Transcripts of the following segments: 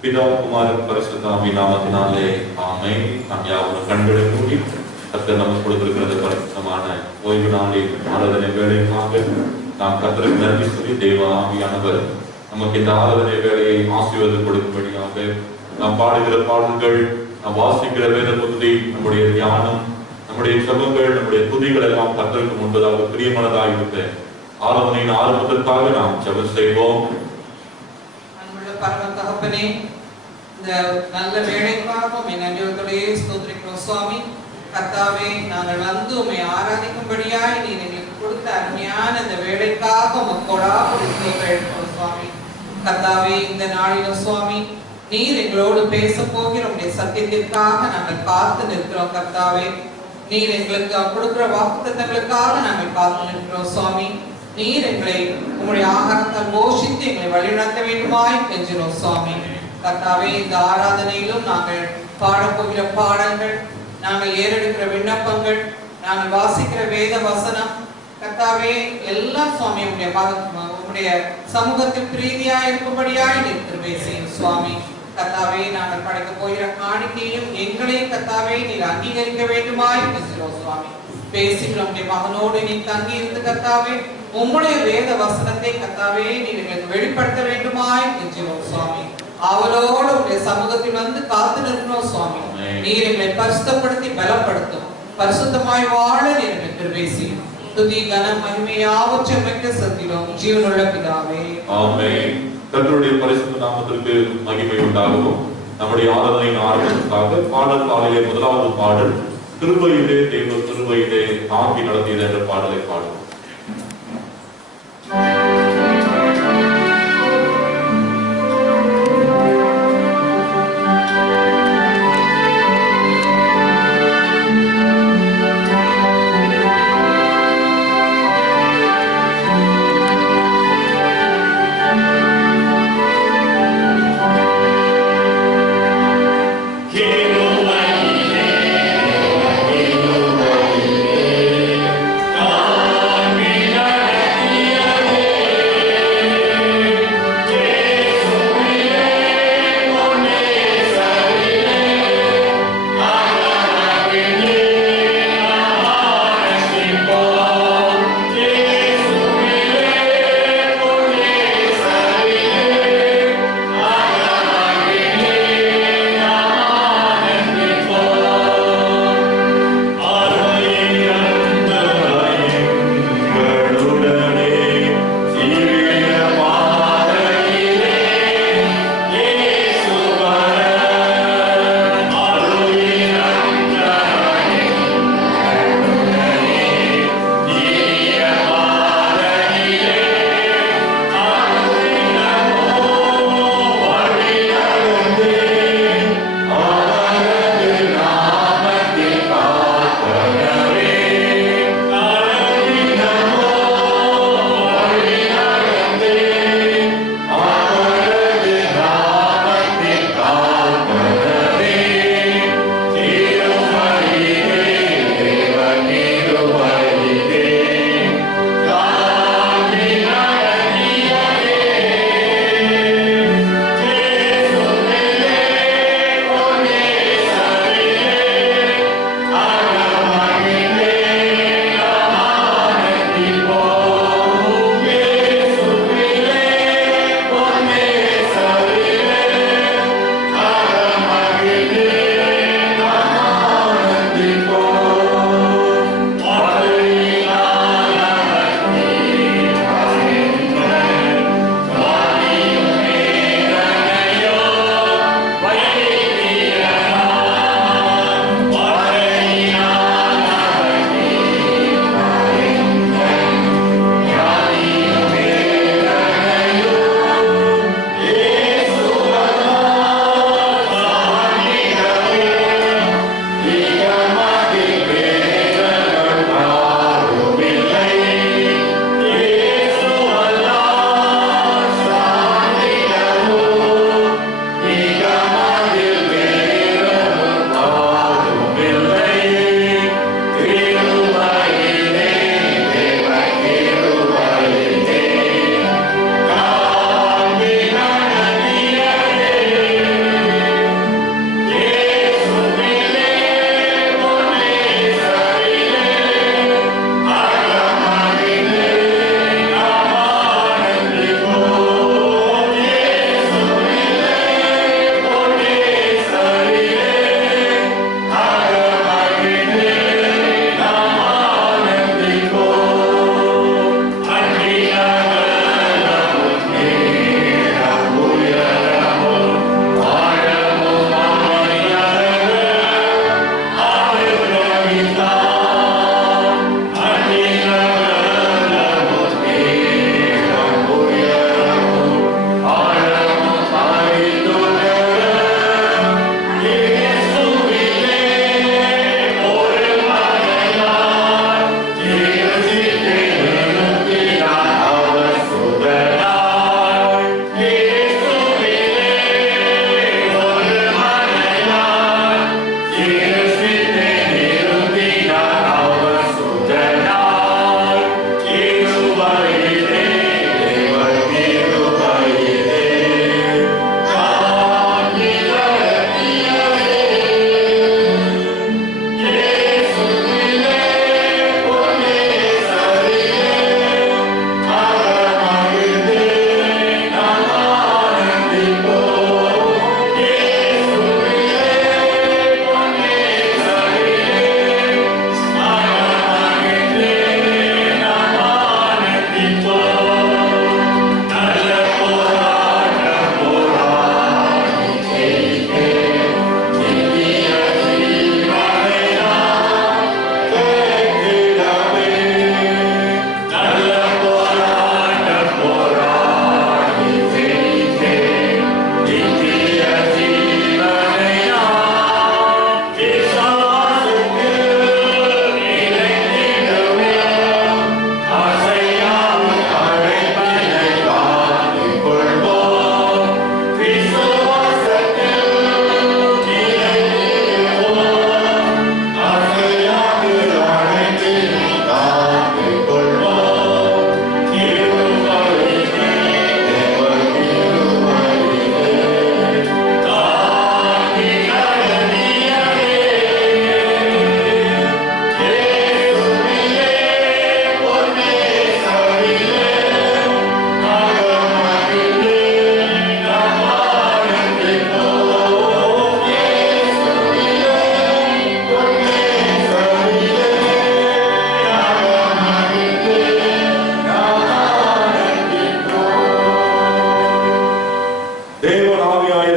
பிதா குமாரன் பரிசுத்தாவி நாமத்தினாலே ஆமென். நாம் யாவரும் கண்களை மூடி கர்த்தர் நமக்கு கொடுத்திருக்கிறது பரிசுத்தமான ஓய்வு நாளில் ஆராதனை வேலைக்காக நாம் கர்த்தருக்கு நன்றி சொல்லி தேவ ஆவியானவர் நமக்கு இந்த ஆராதனை வேலையை ஆசீர்வாதம் கொடுக்கும்படியாக நாம் பாடுகிற பாடல்கள், நாம் வாசிக்கிற வேத பகுதி, நம்முடைய தியானம், நம்முடைய ஜெபங்கள், நம்முடைய துதிகள் எல்லாம் கர்த்தருக்கு முன்பதாக பிரியமானதாக இருக்க ஆராதனையின் ஆரம்பத்திற்காக நாம் ஜெபம் செய்வோம். பரம தகப்பனே, இந்த நல்ல வேலைக்காக உம்மை நன்றியோடு ஸ்தோத்திரிக்கிறோம் சுவாமி. கர்த்தாவே, நாங்கள் வந்து உம்மை ஆராதிக்கும்படியாய் நீர் எங்களுக்கு கொடுத்த அருமையான இந்த வேலைக்காக உமக்கோடாக ஸ்தோத்திரிக்கிறோம் சுவாமி. கர்த்தாவே, இந்த நாளிலும் சுவாமி நீர் எங்களோடு பேச போகிற உம்முடைய சத்தியத்திற்காக நாங்கள் காத்து நிற்கிறோம். கர்த்தாவே, நீர் எங்களுக்கு கொடுக்கிற வாக்குத்தத்தங்களுக்காக நாங்கள் காத்து நிற்கிறோம் சுவாமி. நீர் எங்களை உங்களுடைய ஆகாரத்தால் போஷித்து எங்களை வழிநடத்த வேண்டுமாய் கெஞ்சினோம் சுவாமி. கர்த்தாவே, இந்த ஆராதனையிலும் நாங்கள் பாடப்போகிற பாடல்கள், நாங்கள் ஏறெடுக்கிற விண்ணப்பங்கள், நாங்கள் வாசிக்கிற வேத வசனம், கர்த்தாவே எல்லாம் சுவாமி உங்களுடைய சமூகத்தில் பிரீதியாய் இருக்கும்படியாய் நீர் பேசும் சுவாமி. கர்த்தாவே, நாங்கள் படைக்க போகிற காணிக்கையும் எங்களையும் கர்த்தாவே நீர் அங்கீகரிக்க வேண்டுமாய் கெஞ்சினோம் சுவாமி. பேசுகிற உங்களுடைய மகனோடு நீ தங்கி இருந்து கர்த்தாவே உம்முடைய வேத வசனத்தை கர்த்தாவே நீர் எங்களுக்கு வெளிப்படுத்த வேண்டுமாய் கெஞ்சினோம் சுவாமி. அவளோடு உங்களுடைய சமூகத்தில் வந்து காத்து நிற்கிறோம் சுவாமி. நீர் எங்களை பரிசுத்தப்படுத்தி பலப்படுத்தும், பரிசுத்தமாய் வாழ நீர் எங்களுக்கு கிருபை செய்யும். துதி கன மகிமை யாவற்றையும் உமக்கே செலுத்துகிறோம் ஜீவனுள்ள பிதாவே, ஆமென். கர்த்தருடைய பரிசுத்த நாமத்திற்கு மகிமை உண்டாகவும் நம்முடைய ஆராதனையின் ஆரம்பத்திற்காக பாடல் காலையிலே முதலாவது பாடல் கிருபையிலே தேவ கிருபையிலே தாங்கி நடத்தியது என்ற பாடலை பாடுவோம். Oh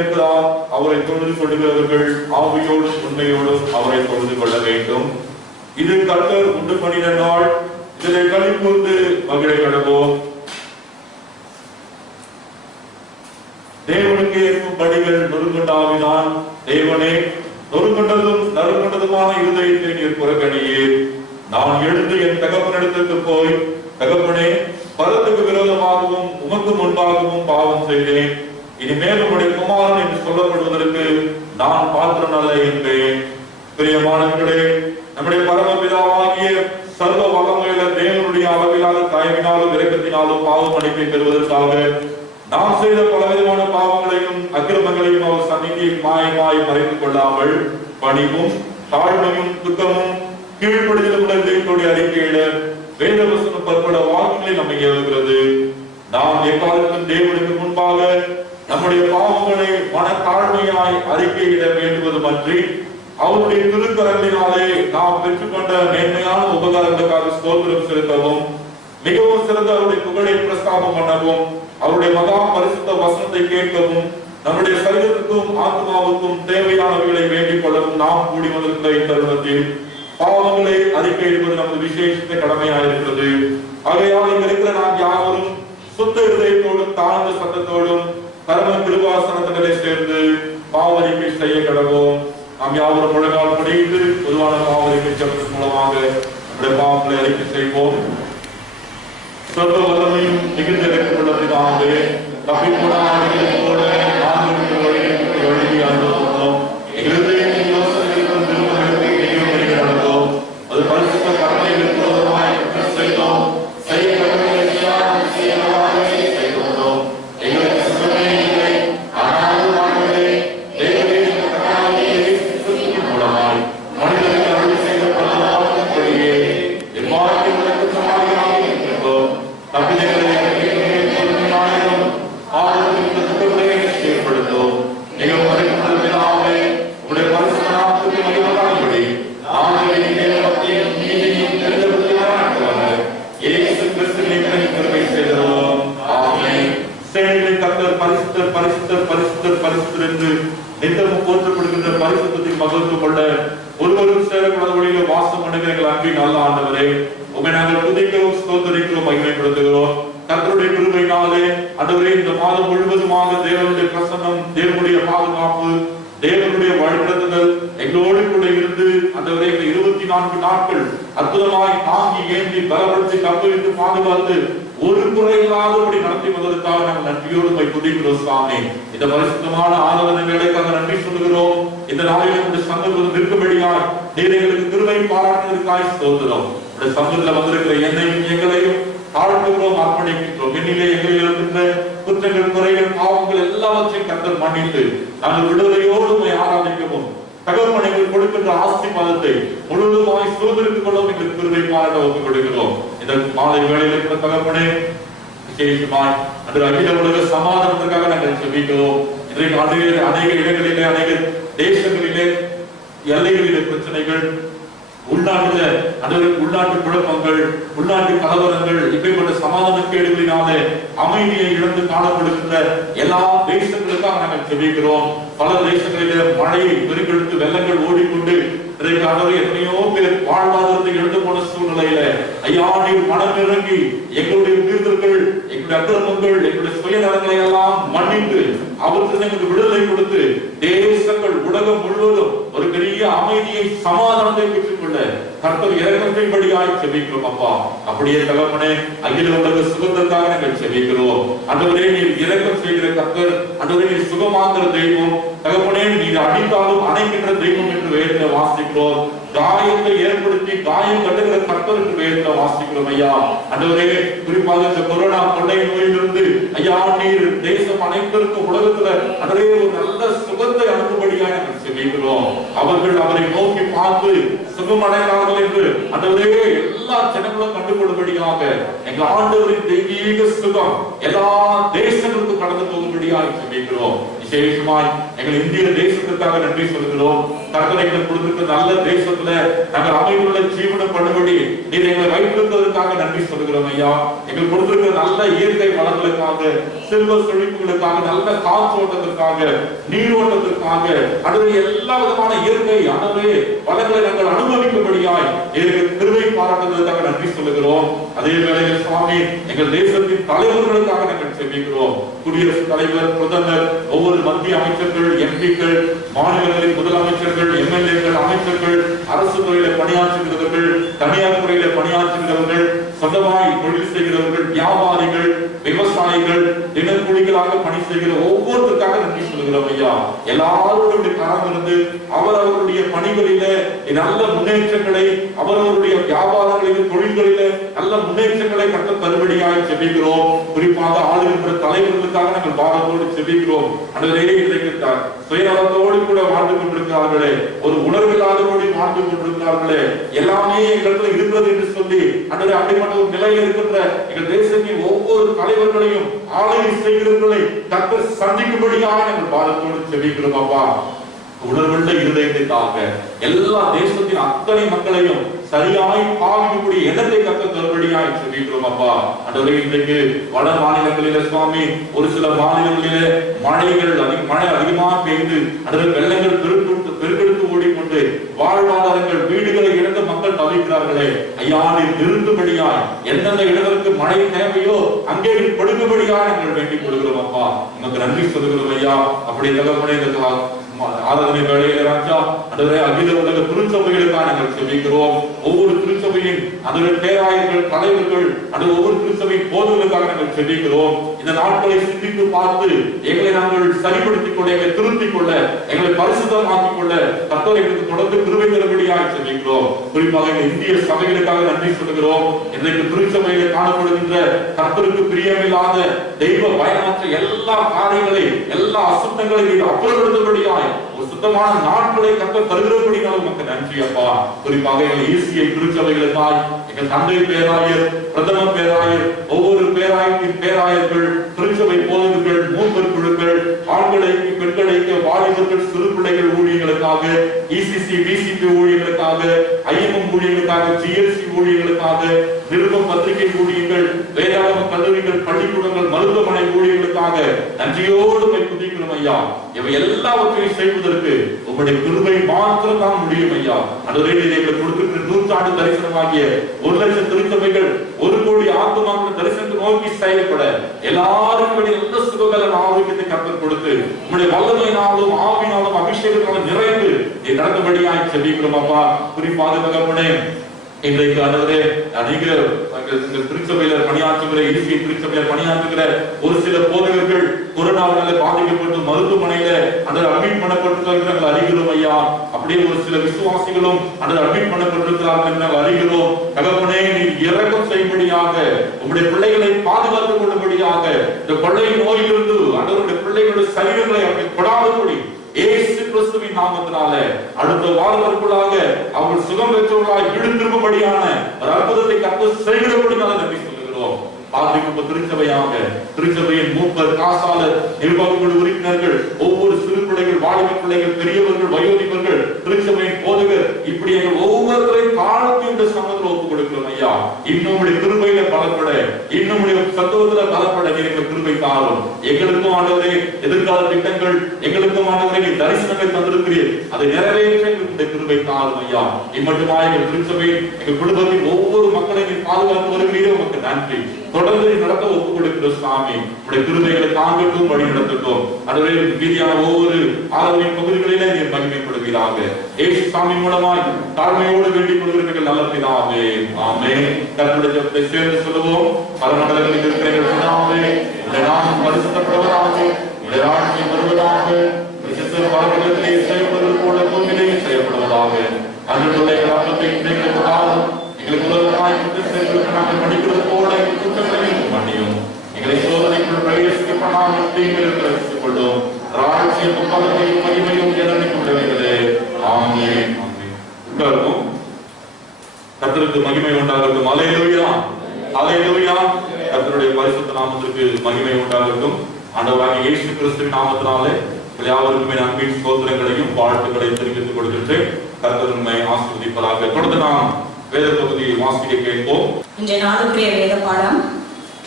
இருக்கிறார். அவரை தொழுது கொள்ளுகிறவர்கள் ஆவியோடும் உண்மையோடும் அவரை தொழுது கொள்ள வேண்டும். இது கர்த்தர் உண்டு பண்ணின நாள், இதிலே களிகூர்ந்து மகிழ கடவோம். தேவனுக்கு ஏற்கும் படிகள் நொறுங்குண்டாவினால் தேவனே நொறுங்குண்டதும் நறுங்குண்டதுமான இருதயத்தை நீர் புறக்கணியே. நான் எழுந்து என் தகப்பனிடத்திற்கு போய், தகப்பனே, பரத்துக்கு விரோதமாகவும் உமக்கு முன்பாகவும் பாவம் செய்தேன். இனிமேல் உம்முடைய குமாரன் என்று சொல்லப்படுவதற்கு நான் பாத்திரம் அல்ல என்பேன். பிரியமானவர்களே, நம்முடைய பரமபிதாவாகிய சர்வ வல்லமையுள்ள தேவனுடைய அளவிலான தயவினாலும் இரக்கத்தினாலும் பாவ மன்னிப்பை பெறுவதற்காக நாம் செய்த பலவிதமான பாவங்களையும் அக்கிரமங்களையும் அவர் சந்நிதியில் மாயமாய் மறைத்துக் கொள்ளாமல் பணிவும் தாழ்மையும் துக்கமும் கீழ்ப்படுதலும் தெய்வனுடைய அறிக்கையிட வேதவசனம் பற்பட வாக்குகளை நம்மை ஏவுகிறது. நாம் எக்காலத்திலும் தேவனுக்கு முன்பாக நம்முடைய பாவங்களை மன தாழ்மையாய் அறிக்கையிட வேண்டுவதுமன்றி அவருடைய திருக்கரங்களினாலே நாம் பெற்றுக்கொண்ட மேன்மையான உபகாரங்களுக்காக ஸ்தோத்திரம் செலுத்தவும், மிகவும் சிறந்த அவருடைய புகழை பிரஸ்தாபம் பண்ணவும், அவருடைய மகா பரிசுத்த வசனத்தை கேட்கவும், நம்முடைய சரீரத்துக்கும் ஆத்மாவுக்கும் தேவையானவர்களை வேண்டிக் கொள்ளவும் நாம் கூடி வந்திருக்கிற இத்தருணத்தில் பாவங்களை அறிக்கையிடுவது நமது விசேஷத்தை கடமையாயிருக்கிறது. ஆகையால் இங்க இருக்கிற நாம் யாவரும் சுத்த இருதயத்தோடும் தாழ்ந்த சத்தத்தோடும் கர்ம கிருபாசனத்திலே சேர்ந்து பாவரிக்கை செய்ய கடவோம். நாம் யாவரும் முழங்கால் படித்து பொதுவான பாவரிக்கை ஜெபத்தின் மூலமாக நம்முடைய பாவங்களை அறிக்கை செய்வோம். சர்வ வல்லமையும் மிகுந்த இரக்கமுள்ள பிதாவே, தப்பிப்போட அது பரிசுத்த கருணைகளுக்கு விரோதமாய் குற்றம் செய்தோம். செய்தோம். எங்களுக்கு சுகமே இல்லை. ஆனால் ஆண்டவரே, தேவரீர் மூலமாய் மனிதனுக்கு அருள் செய்த பலவாழ்க்கையே என் வாழ்க்கை உனக்கு சமாளியாக இருக்கின்றோம். தப்பிதங்களை ஏற்படுத்தும். மிகவும் மறைக்கப்பட்ட பிதாவே, உடைய பரிசுத்த நாமத்துக்கு மகிமையாகும்படி இயேசு கிறிஸ்துவின் கிருபை செய்தோம். ஆமென். சேனைகளின் கர்த்தர் பரிசுத்தர் பரிசுத்தர் பரிசுத்தர் பரிசுத்தர் என்று நித்தமும் போற்றப்படுகின்ற பரிசுத்தத்தின் மகிழ்ந்து கொள்ள ஒருவரும் சேரக்கூடாத வழியில வாசம் பண்ணுகிற எங்கள் அன்பின் நல்ல ஆண்டவரே, உம்மை நாங்கள் துதிக்கிறோம், ஸ்தோத்திரிக்கிறோம், மகிமைப்படுத்துகிறோம். கர்த்தருடைய கிருபையினாலே ஆண்டவரே, இந்த மாதம் முழுவதுமாக தேவனுடைய பிரசன்னம், தேவனுடைய பாதுகாப்பு, தேவனுடைய வழிநடத்துதல் எங்களோடு கூட இருந்து ஆண்டவரே 24 நாட்கள் அற்புதமாய் தாங்கி ஏந்தி பலப்படுத்தி கப்பலிட்டு பாதுகாத்து ஒரு குறையில்லாதபடி நடத்தி வந்ததற்காக நாங்கள் நன்றியோடு போய் துதிக்கிறோம் சுவாமி. இந்த பரிசுத்தமான ஆராதனை வேலைக்காக நன்றி சொல்லுகிறோம். இந்த நாளில் உங்களுடைய சங்கத்தில் நிற்கும்படியாய் நீர் எங்களுக்கு கிருபை பாராட்டுவதற்காய் ஸ்தோத்திரம். உங்களுடைய சங்கத்தில் வந்திருக்கிற என்னையும் எங்களையும் தாழ்த்துகிறோம், அர்ப்பணிக்கின்றோம். என்னிலே எங்களில் இருக்கின்ற குற்றங்கள், குறைகள், பாவங்கள் எல்லாவற்றையும் கர்த்தர் மன்னித்து நாங்கள் விடுதலையோடு ஆராதிக்கவும், தகவல்கள் கொடுக்கின்ற ஆசீர்வாதத்தை முழுவதுமாய் சுதந்திரித்துக் கொள்ளவும் எங்களுக்கு கிருபை பாராட்ட ஒப்புக் கொடுக்கிறோம். இந்த மாலை வேளையில் இருக்கிற தகவலே விசேஷமாய் அன்று அகில உலக சமாதானத்திற்காக நாங்கள் ஜெபிக்கிறோம். இன்றைக்கு அநேக இடங்களிலே, அநேக தேசங்களிலே, எல்லைகளிலே பிரச்சனைகள், உள்நாட்டு குழப்பங்கள், உள்நாட்டு கலவரங்கள், இப்படிப்பட்ட சமாதான கேடுகளினாலே அமைதியை இழந்து காணப்படுகின்ற எல்லா தேசங்களுக்காக நாங்கள் ஜெபிக்கிறோம். பல தேசங்களிலே மழை பெருக்கெடுத்து வெள்ளங்கள் ஓடிக்கொண்டு எத்தனையோ பேர் வாழ்வாதாரத்தை எழுந்து போன சூழ்நிலையில ஐயா நீர் மனம் இறங்கி எங்களுடைய மீறுதல்கள், எங்களுடைய அக்கிரமங்கள், எங்களுடைய சுயநலங்களை எல்லாம் மன்னித்து அவருக்கு எங்களுக்கு விடுதலை கொடுத்து தேசங்கள் உலகம் முழுவதும் ஒரு பெரிய அமைதியை, சமாதானத்தை பெற்றுக் கொள்ள கர்த்தர் இறக்கத்தின்படியாய் ஜெபிக்கிறோம் அப்பா. அப்படியே தகப்பனே, அகில உலக சுகத்திற்காக நாங்கள் ஜெபிக்கிறோம். ஆண்டவரே, நீர் இரக்கம் செய்கிற கர்த்தர், ஆண்டவரே நீர் சுகமாக்குற தெய்வம், தகப்பனே நீர் அடித்தாலும் அணைக்கின்ற தெய்வம் என்று வேதத்தில் வாசிக்கிறோம். காயத்தை ஏற்படுத்தி காயம் கட்டுகிற கர்த்தர் என்று வேதத்தில் வாசிக்கிறோம் ஐயா. ஆண்டவரே, குறிப்பாக இந்த கொரோனா கொள்ளை நோயிலிருந்து ஐயா நீர் தேசம் அனைத்திற்கும் உலகத்துல ஆண்டவரே ஒரு நல்ல சுகத்தை அனுப்பும்படியாக நாங்கள் ஜெபிக்கிறோம். அவர்கள் அவரை நோக்கி பார்த்து சுகமடைகிறார்கள் என்று ஆண்டவரே எல்லா ஜனங்களும் கண்டுகொள்ளும்படியாக எங்கள் ஆண்டவரின் தெய்வீக சுகம் எல்லா தேசங்களுக்கும் கடந்து போகும்படியாக ஜெபிக்கிறோம். விசேஷமாய் எங்கள் இந்திய தேசத்திற்காக நன்றி சொல்கிறோம். கர்த்தர் எங்களுக்கு கொடுத்திருக்கிற நல்ல தேசத்துல நாங்கள் அமைதியுள்ள ஜீவனம் பண்ணும்படி நீர் எங்களை வைத்திருக்கிறதுக்காக நன்றி சொல்கிறோம் ஐயா. எங்களுக்கு கொடுத்திருக்கிற நல்ல இயற்கை வளங்களுக்காக, செல்வ செழிப்புகளுக்காக, நல்ல காற்றோட்டத்திற்காக, நீரோட்டத்திற்காக, அடுத்து எல்லா விதமான இயற்கை ஆனவே வளங்களை நாங்கள் அனுபவிக்கும்படியாய் எங்களுக்கு கிருபை பாராட்டுவதற்காக நன்றி சொல்லுகிறோம். அதே வேளையில் சுவாமி, எங்கள் தேசத்தின் தலைவர்களுக்காக நாங்கள் செபிக்கிறோம். குடியரசுத் தலைவர், பிரதமர், ஒவ்வொரு மத்திய அமைச்சர்கள், எம்பிக்கள், மாநிலங்களின் முதலமைச்சர்கள், எம்எல்ஏக்கள், அமைச்சர்கள், அரசு துறையில பணியாற்றுகிறவர்கள், தனியார் துறையில பணியாற்றுகிறவர்கள், சொந்தமாய் தொழில் செய்கிறவர்கள், வியாபாரிகள், விவசாயிகள், தினக்கூலிகளாக பணி செய்கிற ஒவ்வொருத்தருக்காக நன்றி சொல்கிறோம் ஐயா. எல்லாருடைய கரம் இருந்து அவரவருடைய பணிகளில நல்ல முன்னேற்றங்களை, அவரவருடைய வியாபாரங்களிலும் தொழில்களில நல்ல முன்னேற்றங்களை கட்ட தருபடியாக செபிக்கிறோம். குறிப்பாக ஆளுகின்ற தலைவர்களுக்காக நாங்கள் பாரத்தோடு செபிக்கிறோம். சுயநலத்தோடு கூட வாழ்ந்து கொண்டிருக்கிறார்களே, ஒரு உணர்வில்லாதோடு வாழ்ந்து கொண்டிருக்கிறார்களே, எல்லாமே எங்களுக்கு இருக்கிறது என்று சொல்லி அப்படிப்பட்ட ஒரு நிலையில் இருக்கின்ற எங்கள் தேசத்தின் ஒவ்வொரு தலைவர்களையும் ஆளுகை செய்கிறவர்களை கர்த்தர் சந்திக்கும்படியாக நாங்கள் பாரத்தோடு செபிக்கிறோம் அப்பா. உணர்வுள்ள இருதயத்தை தாங்க எல்லா தேசத்தின் அத்தனை மக்களையும் சரியாய் பாவிக்கக்கூடிய எண்ணத்தை கர்த்தர் தரும்படியாய் செபிக்கிறோம் அப்பா. ஆண்டவரே, இன்றைக்கு வட மாநிலங்களிலே சுவாமி, ஒரு சில மாநிலங்களிலே மழை அதிகமாக பெய்து அதில் வெள்ளங்கள் பெருக்கெடுத்து ஓடிக்கொண்டு வாழ்வாதாரங்கள், வீடுகளை இழந்த மக்கள் தவிக்கிறார்களே ஐயா, நீர் நிறுத்தும்படியாய் எந்தெந்த இடத்திற்கு மழை தேவையோ அங்கே கொடுக்கும்படியாய் நாங்கள் வேண்டிக் கொள்கிறோம் அப்பா. நமக்கு நன்றி சொல்கிறோம் ஐயா. அப்படி தகவலை ஆராதனை வேளையில ராஜா அதுவரை அகில உலக திருச்சபைகளுக்காக நாங்கள் செபிக்கிறோம். ஒவ்வொரு திருச்சபையின் அதோட பேராயர்கள், தலைவர்கள், அது ஒவ்வொரு திருச்சபையின் போதர்களுக்காக நாங்கள் செபிக்கிறோம். இந்த நாட்களை சிந்தித்து பார்த்து எங்களை நாங்கள் சரிப்படுத்திக் கொள்ள, எங்களை திருத்திக் கொள்ள, எங்களை பரிசுத்தமாக்கிக் கொள்ள கர்த்தர் எங்களுக்கு தொடர்ந்து கிருபை தரும்படியாக செபிக்கிறோம். குறிப்பாக இந்த இந்திய சபைகளுக்காக நன்றி சொல்கிறோம். இன்றைக்கு திருச்சபையில் காணப்படுகின்ற கர்த்தருக்கு பிரியமில்லாத தெய்வ பயனற்ற எல்லா காரியங்களை, எல்லா அசுத்தங்களை அப்புறப்படுத்தும்படியாய் ஒரு சுத்தமான நாட்களை கர்த்தர் தருகிறபடியால் உமக்கு நன்றி அப்பா. குறிப்பாக எங்கள் ஈசிஐ திருச்சபைகளுக்காய் எங்கள் தந்தை பேராயர், பிரதம பேராயர், ஒவ்வொரு பேராயத்தின் பேராயர்கள், திருச்சபை போதகர்கள், மூப்பர் குழுக்கள், ஆண்களுக்கு, பெண்களுக்கு, வாலிபர்கள், சிறு பிள்ளைகள் ஊழியர்களுக்காக, இசிசி பிசிபி ஊழியர்களுக்காக, ஐஎம்எம் ஊழியர்களுக்காக, ஜிஎல்சி ஊழியர்களுக்காக, நிருபம் பத்திரிகை ஊழியர்கள், வேதாகம கல்லூரிகள், பள்ளிக்கூடங்கள், மருத்துவமனை ஊழியர்களுக்காக நன்றியோடு துதிக்கிறோம் ஐயா. இவை எல்லாவற்றையும் செய்வதற்கு உங்களுடைய கிருபை மாத்திரம் தான் முடியும் ஐயா. அதுவரை எங்களுக்கு கொடுத்திருக்கிற நூற்றாண்டு தரிசனமாகிய 1,00,000 திருச்சபைகள், 1 கோடி ஆத்துமாக்கள் தரிசனத்தை நோக்கி செயல்பட எல்லாருக்கும் நல்ல சுகபலன் ஆரோக்கியத்தை கர்த்தர் கொடுத்து உங்களுடைய வல்லமையினாலும் ஆவியினாலும் அபிஷேகத்தாலும் நிறைந்து நடந்தபடியாய் செபிக்கிறோம் அப்பா. குறிப்பாக தகப்பனே, இன்றைக்கு ஆண்டவரே அதிக திருச்சபையில பணியாற்றுகிற, இயேசு திருச்சபையில பணியாற்றுகிற ஒரு சில போதகர்கள் கொரோனாவால பாதிக்கப்பட்டு மருத்துவமனையில அட்மிட் பண்ணப்பட்டிருக்கிறார்கள் அறிகிறோம் ஐயா. அப்படியே ஒரு சில விசுவாசிகளும் அட்மிட் பண்ணப்பட்டிருக்கிறார்கள் நாங்கள் அறிகிறோம். தகப்பனே, நீ இரக்கம் செய்யும்படியாக, உங்களுடைய பிள்ளைகளை பாதுகாத்துக் கொள்ளும்படியாக, இந்த கொள்ளை நோயிலிருந்து அவருடைய பிள்ளைகளுடைய சரீரங்களை அவர்கள் கொடாதபடி இயேசு கிறிஸ்துவின் நாமத்தினாலே அடுத்த வாரத்திற்குள்ளாக அவர்கள் சுகம் பெற்றவர்களாய் வீடு திரும்பும்படியான ஒரு அற்புதத்தை கர்த்தர் செய்கிறபடினால நன்றி சொல்லுகிறோம். பாதிக்கப்பட்ட திருச்சபையாக திருச்சபையின் மூப்பர், காசாளர், நிர்வாகங்கள், உறுப்பினர்கள், ஒவ்வொரு சிறு பிள்ளைகள், வாலிப பிள்ளைகள், பெரியவர்கள், வயோதிபர்கள், திருச்சபையின் போதகர், இப்படி எங்கள் ஒவ்வொருவரையும் காலத்தையும் இந்த சமூகத்தில் ஒப்புக் கொடுக்கிறோம் ஐயா. இன்னும் கிருபையில பலப்பட, இன்னும் சத்துவத்துல பலப்பட நீங்க கிருபை தாரும். எங்களுக்கும் ஆண்டவரே எதிர்கால திட்டங்கள், எங்களுக்கும் ஆண்டவரே நீ தரிசனங்கள் தந்திருக்கிறீர், அதை நிறைவேற்ற இந்த கிருபை தாரும் ஐயா. இம்மட்டுமா எங்கள் திருச்சபை, எங்கள் குடும்பத்தின் ஒவ்வொரு மக்களையும் பாதுகாத்து வருகிறீரே, உமக்கு நன்றி. தொடர்ந்து நடத்த ஒப்புக் கொடுக்கிற சாமி, உடைய கிருபைகளை தாங்கட்டும், வழி நடத்தட்டும். அதுவே மீதியான ஒவ்வொரு ஆராதனை பகுதிகளிலே நீர் மகிமைப்படுவீராக. இயேசு சாமி மூலமாய் தாழ்மையோடு வேண்டிக் கொள்கிறீர்கள் நல்ல பிதாவே, ஆமென். கர்த்தருடைய ஜெபத்தை சேர்ந்து சொல்லுவோம். பரமண்டலங்களில் இருக்கிற பிதாவே, உடைய நாமம் பரிசுத்தப்படுவதாக, உடைய ராஜ்யம் வருவதாக, பரமண்டலத்திலே செய்யப்படுவது போல பூமியிலேயும் செய்யப்படுவதாக. அன்றுடைய ராஜ்யத்தை எங்களுக்கு தாரும். எங்களுக்கு உலகமாய் நாங்கள் படிக்கிறது போல குற்றங்களையும் மன்னியும். எங்களை சோதனைக்குள் பிரவேசிக்கப்படாமல் தீமையில் ரசித்துக் கொள்ளும். ராஜ்யம் பலத்தையும் மகிமையும் எதனையும் உடையவர்களே, ஆமென். உட்காருவோம். கர்த்தருக்கு மகிமை உண்டாகட்டும். அல்லேலூயா, அல்லேலூயா. கர்த்தருடைய பரிசுத்த நாமத்திற்கு மகிமை உண்டாகட்டும். ஆண்டவராகிய இயேசு கிறிஸ்துவின் நாமத்தினாலே யாவருக்குமே அன்பின் ஸ்தோத்திரங்களையும் வாழ்த்துக்களையும் தெரிவித்துக் கொடுக்கின்றேன். கர்த்தர் உம்மை ஆசீர்வதிப்பாராக. தொடர்ந்து நாம் வேத பகுதியை வாசிக்க கேட்போம். இன்றைய நாளுக்குரிய வேத பாடம்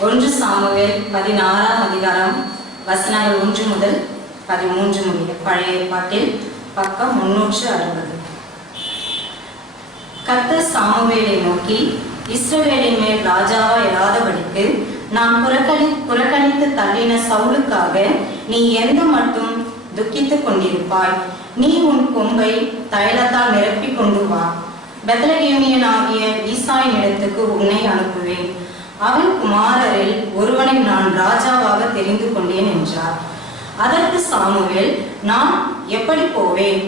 1 சாமுவேல் 16ஆம் அதிகாரம் வசனங்கள் 1 முதல் 13 முடிய. பழைய ஏற்பாட்டில் பக்கம் 360. கர்த்தர் சாமுவேலை நோக்கி, இஸ்ரவேலின் மேல் ராஜாவா இராதபடிக்கு நான் புறக்கணித்து தள்ளின சவுலுக்காக நீ எந்த மட்டும் துக்கித்துக் கொண்டிருப்பாய்? நீ உன் கொம்பை தைலத்தால் நிரப்பிக் கொண்டு வா. பெத்லகேமியனாகிய ஈசாயின் இடத்துக்கு உன்னை அனுப்புவேன். அவன் குமாரரில் ஒருவனை நான் ராஜாவாக தெரிந்து கொண்டேன் என்றார். அதற்கு சாமுவேல், நான் எப்படி போவேன்?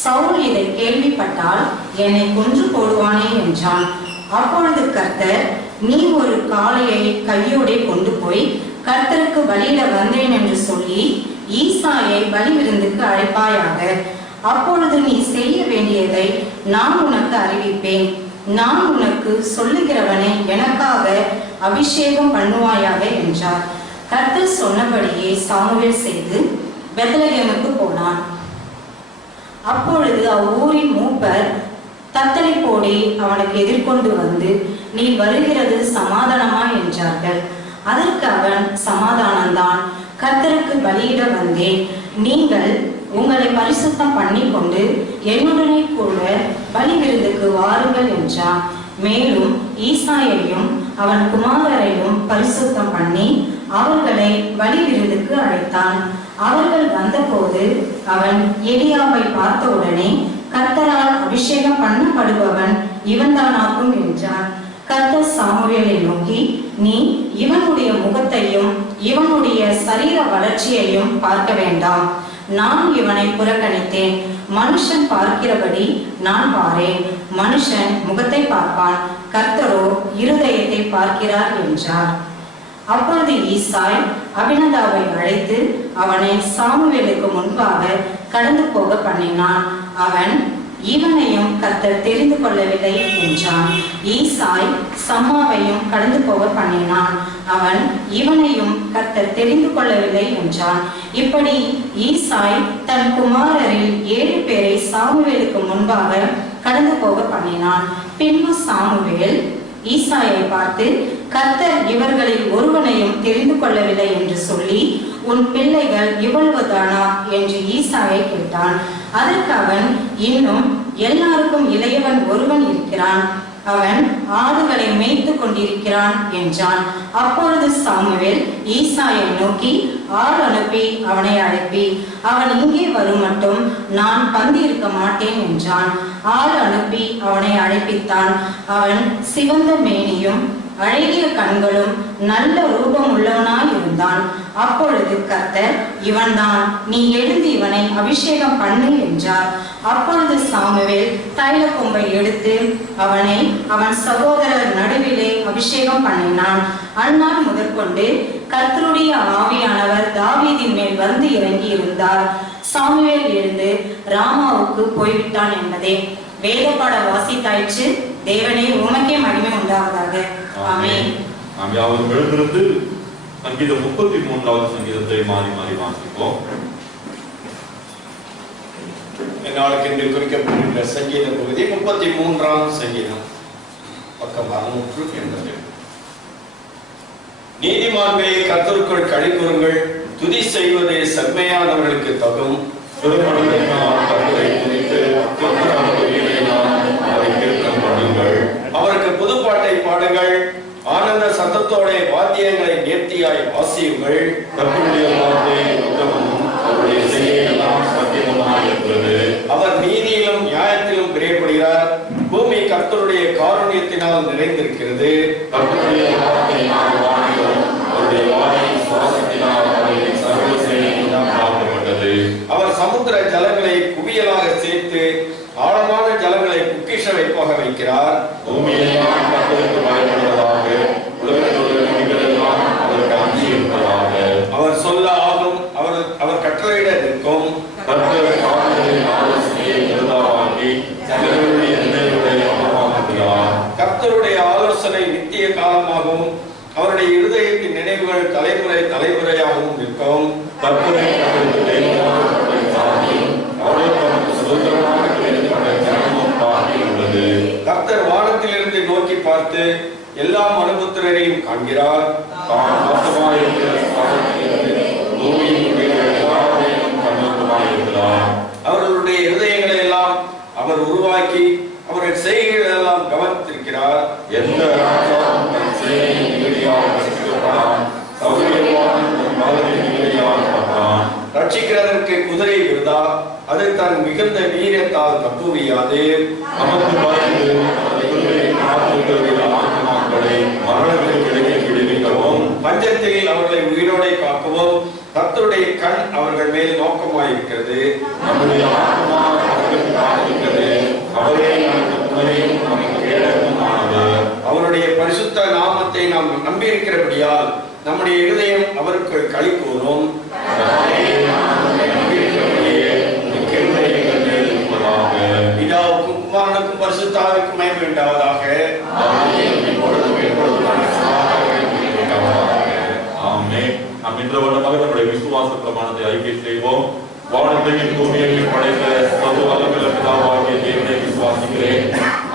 சவுல் இதை கேள்விப்பட்டால் என்னை கொன்று போடுவானே என்றான். அப்பொழுது கர்த்தர், நீ ஒரு காளையை கையோடே கொண்டு போய் கர்த்தருக்கு பலியிட வந்தேன் என்று சொல்லி ஈசாயை பலி விருந்துக்கு அழைப்பாயாக. அப்பொழுது நீ செய்ய வேண்டியதை நான் உனக்கு அறிவிப்பேன். நான் உனக்கு சொல்லுகிறவனை எனக்காக அபிஷேகம் பண்ணுவாயாக என்றார். கர்த்தர் சொன்னபடியே சாமுவேல் செய்து பெத்லகேமுக்கு போனான். அப்பொழுது அவ்வூரின் மூப்பர் தத்தளை போடி அவனுக்கு எதிர்கொண்டு வந்து, நீ வருகிறது சமாதானமா என்றார்கள். அதற்கு அவன், சமாதானம்தான், கர்த்தருக்கு பலியிட வந்தேன். நீங்கள் உங்களை பரிசுத்தம் பண்ணி கொண்டு என்னுடனே கூட பலி விருந்துக்கு வாருங்கள் என்றான். மேலும் ஈசாயையும் அவன் குமாரரையும் பரிசுத்தம் பண்ணி அவர்களை பலி விருந்துக்கு அழைத்தான். அவர்கள் வந்தபோது அவன் எலியாவை பார்த்தவுடனே, கர்த்தரால் அபிஷேகம் பண்ணப்படுபவன் இவன்தானாக்கும் என்றான். கர்த்தர் சாமுவேலை நோக்கி, நீ இவனுடைய முகத்தையும் இவனுடைய சரீர வளர்ச்சியையும் பார்க்க வேண்டாம். நான் இவனை புறக்கணித்தேன். மனுஷன் பார்க்கிறபடி நான் பாரேன். மனுஷன் முகத்தை பார்ப்பான், கர்த்தரோ இருதயத்தை பார்க்கிறார் என்றார். அப்பொழுது ஈசாய் அபினதாவை அழைத்து அவனை சாமுவேலுக்கு முன்பாக கடந்து போக பண்ணினான். அவன், இவனையும் கர்த்தர் தெரிந்து கொள்ளவில்லை என்றான். ஈசாய் சம்மாவையும் கடந்து போக பண்ணினான். அவன், இவனையும் கர்த்தர் தெரிந்து கொள்ளவில்லை என்றான். இப்படி ஈசாய் தன் குமாரரில் 7 பேரை சாமுவேலுக்கு முன்பாக கடந்து போக பண்ணினான். பின்பு சாமுவேல் ஈசாயை பார்த்து, கர்த்தர் இவர்களில் ஒருவனையும் தெரிந்து கொள்ளவில்லை என்று சொல்லி, உன் பிள்ளைகள் இவ்வளவுதானா என்று ஈசாயை கேட்டான். அதற்கு அவன், இன்னும் எல்லாருக்கும் இளையவன் ஒருவன் இருக்கிறான். அவன் ஆடுகளை மேய்த்து கொண்டிருக்கிறான் என்றான். அப்பொழுது சாமுவேல் ஈசாயை நோக்கி, ஆள் அனுப்பி அவனை அழைப்பி, அவன் இங்கே வரும் மட்டும் நான் பந்தி இருக்க மாட்டேன் என்றான். ஆள் அனுப்பி அவனை அழைப்பித்தான். அவன் சிவந்த மேனியும் அழகிய கண்களும் நல்ல ரூபம் உள்ளவனாய் இருந்தான். அப்பொழுது கர்த்தர், இவன்தான், நீ எழுந்து இவனை அபிஷேகம் பண்ணு என்றார். அப்பொழுது சாமுவேல் தைல கொம்பை எடுத்து அவனை அவன் சகோதரர் நடுவிலே அபிஷேகம் பண்ணினான். அந்நாள் முதற்கொண்டு கர்த்தருடைய ஆவியானவர் தாவீதின் மேல் வந்து இறங்கி இருந்தார். சாமுவேல் எழுந்து ராமாவுக்கு போய்விட்டான் என்பதே. வேத பாட வாசித்தாயிற்று. தேவனே உமக்கே மகிமை உண்டாவதாக. ஆமென். நாம் யாவரும் எழுந்திருந்து சங்கீதம் 33வது சங்கீதத்தை மாறி மாறி வாசிப்போம். நாளுக்கு இன்று குறிக்கப்படுகின்ற சங்கீத பகுதி 33ஆம் சங்கீதம், பக்கம் 680. நீதிமான்களே, கர்த்தருக்குள் களி கூறுங்கள், துதி செய்வதே செம்மையானவர்களுக்கு தகும். அவருக்கு புதுப்பாட்டை பாடுங்கள், ஆனந்த சத்தத்தோட வாத்தியங்களை நேர்த்தியாய் வாசியுங்கள். அவர் நீதியிலும் நியாயத்திலும் பிரியப்படுகிறார். பூமி கர்த்தருடைய காருண்யத்தினால் நிறைந்திருக்கிறது. அவர் சமுத்திர ஜலங்களை குவியலாக சேர்த்து ஆழமான ஜலங்களை பொக்கிஷ வைப்பாக வைக்கிறார். அவர் சொல்ல ஆகும், அவர் கட்டளையிட நிற்கும். கர்த்தருடைய ஆலோசனை நித்திய காலமாகவும் அவருடைய இருதயத்தின் நினைவுகள் தலைமுறை தலைமுறையாகவும் நிற்கும். பார்த்து எல்லா மனுபுத்திரரையும் காண்கிறார். தான் மோசமாயிருக்கிற ஸ்தானத்திலிருந்து பூமியின் மேல் எல்லாவற்றையும் கண்ணோக்கமாயிருக்கிறார். அவர்களுடைய இருதயங்களை எல்லாம் அவர் உருவாக்கி அவருடைய செய்கைகள் எல்லாம் கவனித்திருக்கிறார். எந்த ராஜாவும் தன் செய்கையை நிலையாக ரசிக்கப்படான், சௌரியவான் தன் மகனை நிலையாக பட்டான். ரட்சிக்கிறதற்கு குதிரை விருதா, அது தன் மிகுந்த வீரத்தால் தப்புவியாது. நமக்கு பயந்து நமது குருவை காத்திருக்கிற ஆத்மாக்களை மரணத்திற்கு இடையே விடுவிக்கவும், பஞ்சத்தில் அவர்களை உயிரோடை காக்கவும் கர்த்தருடைய கண் அவர்கள் மேல் நோக்கமாயிருக்கிறது. நம்முடைய ஆத்மா நமக்கு காத்திருக்கிறது. அவரே நமக்கு துணையும் நமக்கு கேடகமுமானது. அவருடைய பரிசுத்த நாமத்தை நாம் நம்பியிருக்கிறபடியால் நம்முடைய இருதயம் அவருக்கு களி கூறும். பிதாவுக்கும் குமாரனுக்கும் பரிசுத்தாவிற்கும் மகிமை உண்டாவதாக. ஆமென். நாம் இன்று வருடமாக நம்முடைய விசுவாச பிரமாணத்தை அறிக்கை செய்வோம். வானத்தையும் பூமியையும் படைத்த சர்வ வல்லமையுள்ள பிதாவாகிய தேவனை விசுவாசிக்கிறேன்.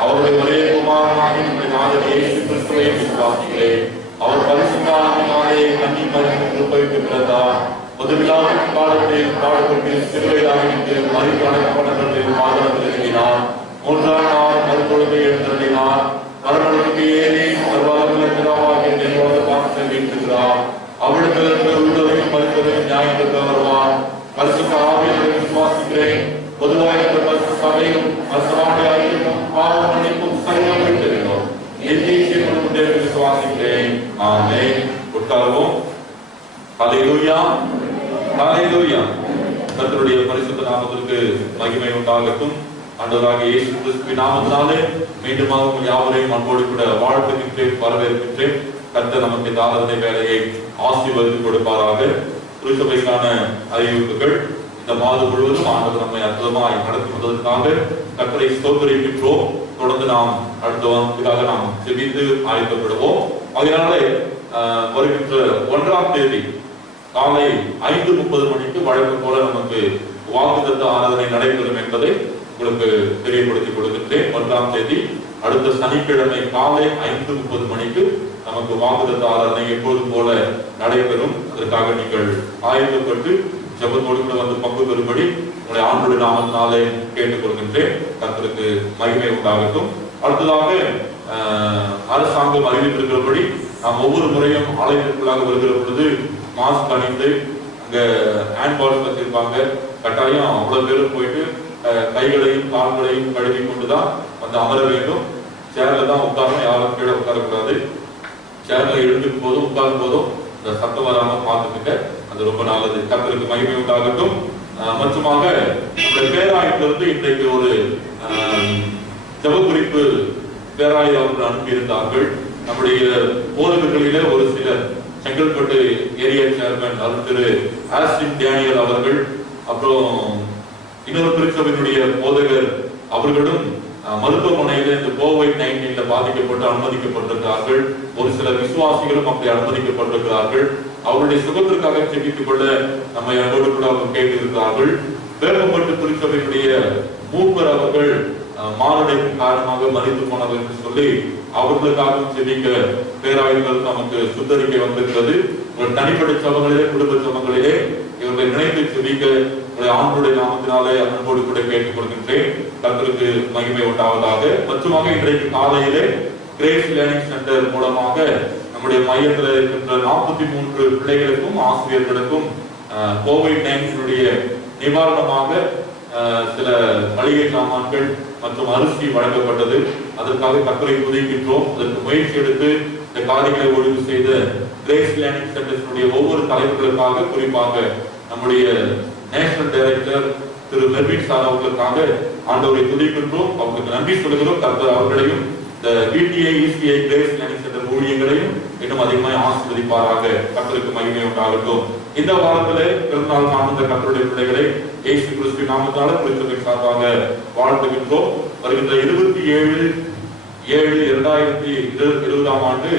அவருடைய ஒரே குமாரனாகிய நம்முடைய நாதர் இயேசு கிறிஸ்துவை விசுவாசிக்கிறேன். அவர் பரிசுத்த ஆவியினாலே கன்னி மரியாதை கிருபைக்கு பிறந்தார். முதலாவது காலத்தில் பாடுபட்டு சிலுவையில் அறைந்து மறித்து அடக்கப்பட்டவர்களின் பாதத்தில் இறங்கினார். மூன்றாம் நாள் மறுபொழுதை எழுந்தருளினார். மரணத்திற்கு ஏறி சர்வவல்லமையுள்ள பிதாவாகிய தேவனோடு வாசத்தை வீட்டுகிறார். அவளுக்கு உள்ளதையும் மறுத்ததையும் நியாயத்திற்கு வருவார். பரிசுத்த ஆவியை விசுவாசிக்கிறேன். பொதுவாக பரிசுத்த சபையும் பரிசுத்தவான்களுடைய ஐக்கியமும் பாவ மன்னிப்பும் சரீரம் விட்டிருக்கிறோம். நித்திய விசுவாசிக்கிறேன். ஆமென். உட்காருவோம். ஹல்லேலூயா, ஹல்லேலூயா. கர்த்தருடைய பரிசுத்த நாமத்திற்கு மகிமை உண்டாகட்டும். ஆண்டவராகிய இயேசு கிறிஸ்துவின் நாமத்தினாலே மீண்டுமாக உங்கள் யாவரையும் அன்போடு கூட வாழ்த்துகின்றேன், வரவேற்கின்றேன். கர்த்தர் நமக்கு இந்த ஆராதனை வேலையை ஆசீர்வதித்து கொடுப்பாராக. திருச்சபைக்கான அறிவிப்புகள். இந்த மாதம் முழுவதும் ஆண்டவர் நம்மை அற்புதமாய் நடத்தி வந்ததற்காக கர்த்தரை ஸ்தோத்திரிக்கின்றோம். தொடர்ந்து நாம் அடுத்த வாரத்துக்காக நாம் செபித்து ஆயத்தப்படுவோம். அதனாலே வருகின்ற 1ஆம் தேதி காலை 5:30 மணிக்கு வழக்கம் போல நமக்கு வாக்குத்தத்த ஆராதனை நடைபெறும் என்பதை உங்களுக்கு தெரியப்படுத்திக் கொடுக்கின்றேன். 1ஆம் தேதி அடுத்த சனிக்கிழமை காலை 5:30 மணிக்கு நமக்கு வாக்குத்தத்த ஆராதனை எப்போதும் போல நடைபெறும். அதற்காக நீங்கள் ஆயத்தப்பட்டு ஜெபத்தோடு கூட வந்து பங்கு பெறும்படி உங்களுடைய ஆண்டவருடைய நாமத்தினாலே கேட்டுக் கொள்கின்றேன். கர்த்தருக்கு மகிமை உண்டாகட்டும். அடுத்ததாக அரசாங்கம் அறிவித்திருக்கிறபடி நாம் ஒவ்வொரு முறையும் ஆலயத்திற்குள்ளாக வருகிற பொழுது மாஸ்க் அணிந்து அங்க ஹேண்ட் வாஷ் வச்சிருப்பாங்க. கட்டாயம் அவ்வளவு பேரும் போயிட்டு கைகளையும் கால்களையும் கழுவி கொண்டுதான் வந்து அமர வேண்டும். சேர்ல தான் உட்காரணும், யாரும் கீழே உட்காரக்கூடாது. சேர்ல எழுந்துக்கும் போதும் உட்காரும் போதும் இந்த சத்தம் வராம பார்த்துக்கிட்ட அது ரொம்ப நல்லது. கர்த்தருக்கு மகிமை உண்டாகட்டும். மற்றுமாக நம்முடைய பேராயத்திலிருந்து இன்றைக்கு ஒரு ஜெபக்குறிப்பு பேராயர் அவர்கள் அனுப்பியிருந்தார்கள். நம்முடைய போதகர்களிலே ஒரு சிலர் Chengalpattu area chairman Arul Thiru Austin Daniel அவர்கள், அப்புறம் இன்னொரு திருச்சபையினுடைய போதகர் அவர்களும் மருத்துவமனையில இந்த COVID-19 பாதிக்கப்பட்டு அனுமதிக்கப்பட்டிருக்கிறார்கள். ஒரு சில விசுவாசிகளும் அப்படி அனுமதிக்கப்பட்டிருக்கிறார்கள். அவருடைய சுகத்திற்காக ஜெபித்துக் கொள்ள நம்மை அன்போடு கூட அவர் கேட்டிருக்கிறார்கள். வேப்பம்பட்டு திருச்சபையினுடைய மூப்பர் அவர்கள் மாரடைப்பு காரணமாக மறித்து போனவர் என்று சொல்லி அவர்களுக்காக ஜெபிக்க பேராயர்கள் நமக்கு சுத்தரிக்க வந்திருக்கிறது. ஒரு தனிப்பட்ட சபங்களிலே, குடும்ப சபங்களிலே இவர்களை நினைத்து ஜெபிக்க ஆண்டவருடைய நாமத்தினாலே அன்போடு கூட கேட்டுக் கொள்கின்றேன். கர்த்தருக்கு மகிமை உண்டாவதாக. மற்றும் இன்றைக்கு காலையிலே கிரேஸ் லேர்னிங் சென்டர் மூலமாக நம்முடைய மையத்தில் இருக்கின்ற 43 பிள்ளைகளுக்கும் ஆசிரியர்களுக்கும் COVID-19 நிவாரணமாக சில மளிகை சாமான்கள் மற்றும் அரிசி வழங்கப்பட்டது. அதற்காக கர்த்தரை துதிக்கின்றோம். அதற்கு முயற்சி எடுத்து இந்த காரியங்களை ஒழுங்கு செய்த கிரேஸ் லேர்னிங் சென்டர்ஸுடைய ஒவ்வொரு தலைவர்களுக்காக, குறிப்பாக நம்முடைய நேஷனல் டைரக்டர் திரு மெர்வின் சார் அவர்களுக்காக ஆண்டவரை துதிக்கின்றோம். அவர்களுக்கு நன்றி சொல்கிறோம். கர்த்தர் அவர்களையும் இந்த PTI ECI grace learning centre ஊழியங்களையும் இன்னும் அதிகமாக ஆசீர்வதிப்பாராக. கர்த்தருக்கு மகிமை உண்டாகட்டும். இந்த வாரத்திலே பிறந்தநாள் காணுகிற கர்த்தருடைய பிள்ளைகளை இயேசு கிறிஸ்துவின் நாமத்தால் திருச்சபை சார்பாக வாழ்த்துகின்றோம். வருகின்ற 27/7/2020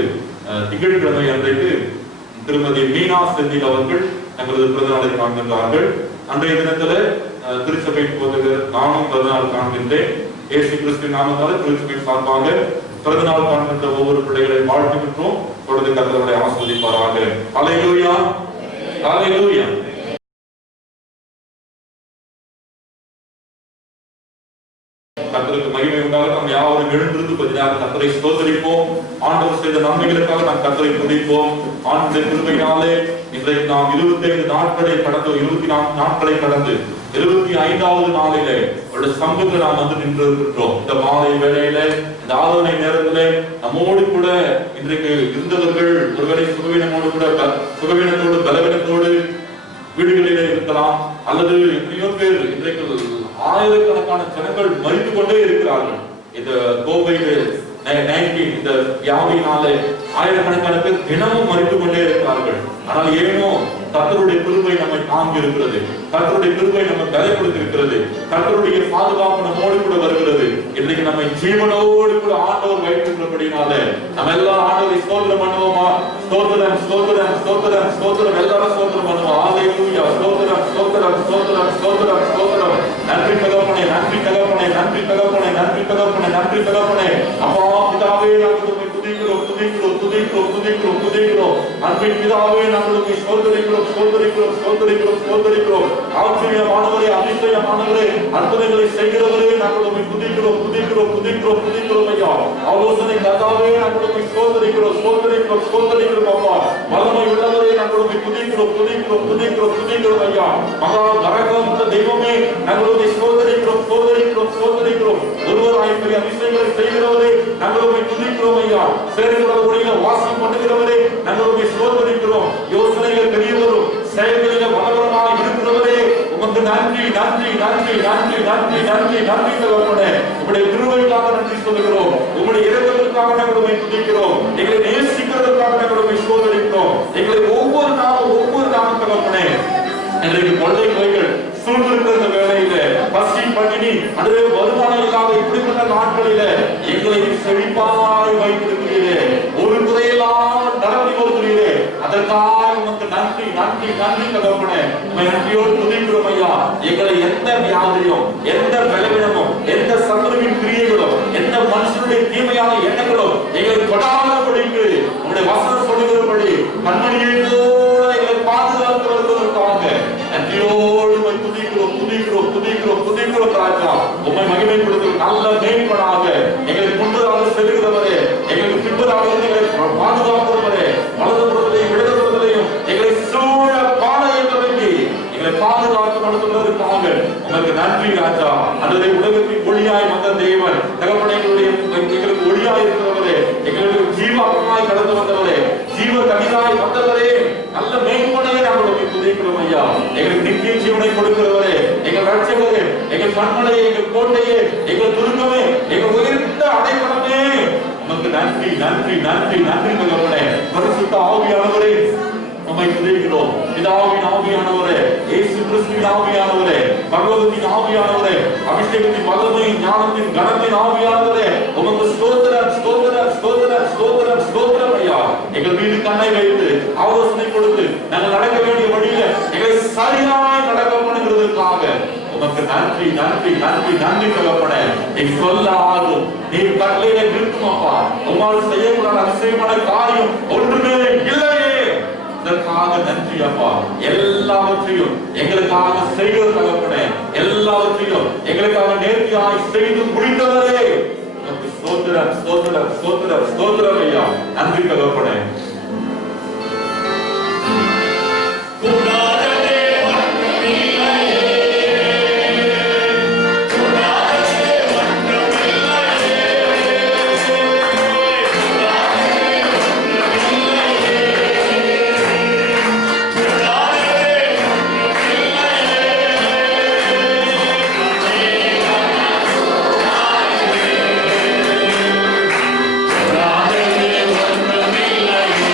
திங்கட்கிழமை அன்றைக்கு திருமதி மீனா செந்தில் அவர்கள் தங்களது பிறந்தநாளை காண்கின்றார்கள். அன்றைய தினத்துல திருச்சபை போதகர் நானும் பிறந்தநாள் காண்கின்றேன். இயேசு கிறிஸ்துவின் நாமத்தால் திருச்சபை சார்பாக பிறந்தநாள் காண்கின்ற ஒவ்வொரு பிள்ளைகளை வாழ்த்துகின்றோம். தொடர்ந்து கர்த்தரை ஆசீர்வதிப்பாராக. அல்லேலூயா, அல்லேலூயா. கர்த்தருக்கு மகிமை உண்டாக நாம் யாவரும் எழுந்திருந்து கொஞ்ச நேரம் கர்த்தரை ஸ்தோத்திரிப்போம். ஆண்டவர் செய்த நன்மைகளுக்காக நாம் கர்த்தரை துதிப்போம். ஆண்டவருடைய கிருபையினாலே இன்றைக்கு நாம் 25 நாட்களை கடந்து 24 நாட்களை கடந்து 75வது நாளிலே அவருடைய சமூகத்தில் நாம் வந்து நின்றிருக்கிறோம். இந்த மாலை வேளையில இந்த ஆராதனை நேரத்திலே நம்மோடு கூட இன்றைக்கு இருந்தவர்கள் ஒருவேளை சுகவீனத்தோடு பலவீனத்தோடு வீடுகளிலே இருக்கலாம், அல்லது எத்தனையோ பேர் இன்றைக்கு ஆயிரக்கணக்கான ஜனங்கள் மறித்து கொண்டே இருக்கிறார்கள். இந்த கோவிட்-19 இந்த வியாதியினாலே ஆயிரக்கணக்கான பேர் தினமும் மறித்து கொண்டே இருக்கிறார்கள். ஆனால் ஏனோ கர்த்தருடைய கிருபை நம்மை தாங்கி இருக்கிறது. கர்த்தருடைய கிருபை நம்ம பலப்படுத்தியிருக்கிறது. கர்த்தருடைய பாதுகாப்பு நம்மோடு கூட வருகிறது. இன்றைக்கு நம்மை ஜீவனோடு கூட ஆண்டவர் வைத்திருக்கிறபடினாலே நம்ம எல்லாம் ஆண்டவரை ஸ்தோத்திரம் பண்ணுவோமா? ஸ்தோத்திரம், ஸ்தோத்திரம், ஸ்தோத்திரம், ஸ்தோத்திரம், எல்லாரும் ஸ்தோத்திரம் பண்ணுவோம். ஹல்லேலூயா, ஸ்தோத்திரம், ஸ்தோத்திரம், ஸ்தோத்திரம், ஸ்தோத்திரம், ஸ்தோத்திரம். நன்றி தகப்பனே, நன்றி தகப்பனே, நன்றி தகப்பனே, நன்றி தகப்பனே, நன்றி தகப்பனே. அப்பா பிதாவே, நாங்கள் உம்மை துதிக்கிறோம், துதிக்கிறோம், துதிக்கிறோம், துதிக்கிறோம், துதிக்கிறோம். அன்பின் பிதாவே, நாங்கள் உம்மை ஸ்தோத்திரிக்கிறோம், ஸ்தோத்திரிக்கிறோம், ஸ்தோத்திரிக்கிறோம், ஸ்தோத்திரிக்கிறோம். ஆச்சரியமானவரே, அதிசயமானவரே, அற்புதங்களை செய்கிறவரே, நாங்கள் உம்மை துதிக்கிறோம், துதிக்கிறோம், துதிக்கிறோம், துதிக்கிறோம் ஐயா. ஆலோசனை கர்த்தாவே, நாங்கள் உம்மை ஸ்தோத்திரிக்கிறோம், ஸ்தோத்திரிக்கிறோம், ஸ்தோத்திரிக்கிறோம் அப்பா. வல்லமை உள்ளவரே, நாங்கள் உம்மை துதிக்கிறோம், துதிக்கிறோம், துதிக்கிறோம், துதிக்கிறோம் ஐயா. மகா கரகமுள்ள தெய்வமே, நாங்கள் உம்மை ஸ்தோத்திரிக்கிறோம், ஸ்தோத்திரிக்கிறோம், ஸ்தோத்திரிக்கிறோம். ஒருவராய் பெரிய அதிசயங்களை செய்கிறவரே, நாங்கள் உம்மை துதிக்கிறோம் ஐயா. சேர்க்கிறவர்களே, வாசம் பண்ணுகிறவரே, நாங்கள் உம்மை ஸ்தோத்திரிக்கிறோம். யோசனைகள் பெரியவரும் செயல்களிலே வல்லவருமாய் இருக்கிறவரே, உமக்கு நன்றி, நன்றி, நன்றி, நன்றி, நன்றி, நன்றி, நன்றி தகப்பனே. உம்முடைய கிருபைக்காக நன்றி சொல்லுகிறோம். உம்முடைய இரக்கத்திற்காக நாங்கள் உம்மை துதிக்கிறோம். எங்களை நேசிக்கிறதற்காக நாங்கள் உம்மை ஸ்தோத்திரிக்கிறோம். எங்களை ஒவ்வொரு நாளும் தகப்பனே, இன்றைக்கு கொள்ளை நோய்கள் சூழ்ந்திருக்கிற இந்த வேளையில பசி பட்டினி அதுவே வருமானம் இல்லாத இப்படிப்பட்ட நாட்களில எங்களை செழிப்பாய் வைத்திருக்கிறீரே, ஒரு குறையெல்லாம் நடத்தி கொடுக்கிறீரே, அதற்காக உமக்கு நன்றி, நன்றி, நன்றி தகப்பனே. உம்மை நன்றியோடு துதிக்கிறோம் ஐயா. எங்களை எந்த வியாதியும், எந்த பலவீனமும், எந்த சத்துருவின் கிரியைகளும், எந்த மனுஷனுடைய தீமையான எண்ணங்களும் எங்களை தொடாதபடிக்கு உம்முடைய வசனம் சொல்லுகிறபடி கண்மணியை போல எங்களை பாதுகாத்து வருவதற்காக நன்றியோடு துதிக்கிறோம், துதிக்கிறோம், துதிக்கிறோம், துதிக்கிறோம் ராஜா. உம்மை மகிமைப்படுத்தும் நல்ல மேம்படாக எங்களுக்கு முன்பதாக செல்கிறவரே, எங்களுக்கு பின்பதாக எங்களை பாதுகாக்கிறவரே, வலதுபுறத்திலையும் இடதுபுறத்திலையும் எங்களை சூழ பாளையத்தை எங்களை பாதுகாத்து நடத்துவதற்காக உங்களுக்கு நன்றி ராஜா. அல்லது உலகத்தின் ஒளியாய் வந்த தேவன் தகப்பனே, எங்களுக்கு ஒளியாய் இருக்கிறவரே, எங்களுக்கு ஜீவாத்மாய் கடந்து வந்தவரே, ஜீவ கனிதாய் வந்தவரே, நல்ல மேம்படையை நாங்கள் துதிக்கிறோம் ஐயா. எங்களுக்கு நித்திய ஜீவனை கொடுக்கிறவரே, எங்கள் ரட்சகரே, எங்கள் கண்மலையே, எங்கள் கோட்டையே, எங்கள் துருக்கமே, எங்கள் உயர்ந்த அடைக்கலமே, உமக்கு நன்றி, நன்றி, நன்றி, நன்றி தகப்பனே. பரிசுத்த ஆவியானவரே, உம்மை துதிக்கிறோம். பிதாவின் ஆவியானவரே, இயேசு கிறிஸ்துவின் ஆவியானவரே, பகவதின் ஆவியானவரே, அபிஷேகத்தின் வல்லமை, ஞானத்தின் கனத்தின் ஆவியானவரே, உமக்கு ஸ்தோத்திரம், ஸ்தோத்திரம், ஸ்தோத்திரம், ஸ்தோத்திரம், ஸ்தோத்திரம் ஐயா. எங்கள் மீது கண்ணை வைத்து ஆலோசனை கொடுத்து நாங்கள் நடக்க வேண்டிய வழியில எங்களை சரியாய் நடக்க பண்ணுகிறதுக்காக உமக்கு நன்றி, நன்றி, நன்றி, நன்றி தகப்பனே. நீ சொல்ல ஆகும், நீ கட்டளையிலே நிற்கும் அப்பா. உம்மால் செய்யக்கூடாத அதிசயமான காரியம் ஒன்றுமே இல்லையே. இதற்காக நன்றி அப்பா. எல்லாவற்றையும் எங்களுக்காக செய்கிறது தகப்பனே, எல்லாவற்றையும் எங்களுக்காக நேர்த்தியாய் செய்து முடித்தவரே, ஸ்தோத்திரம், ஸ்தோத்திரம், ஸ்தோத்திரம், ஸ்தோத்திரம் ஐயா. நன்றி தகப்பனே. Radhe Vandamilai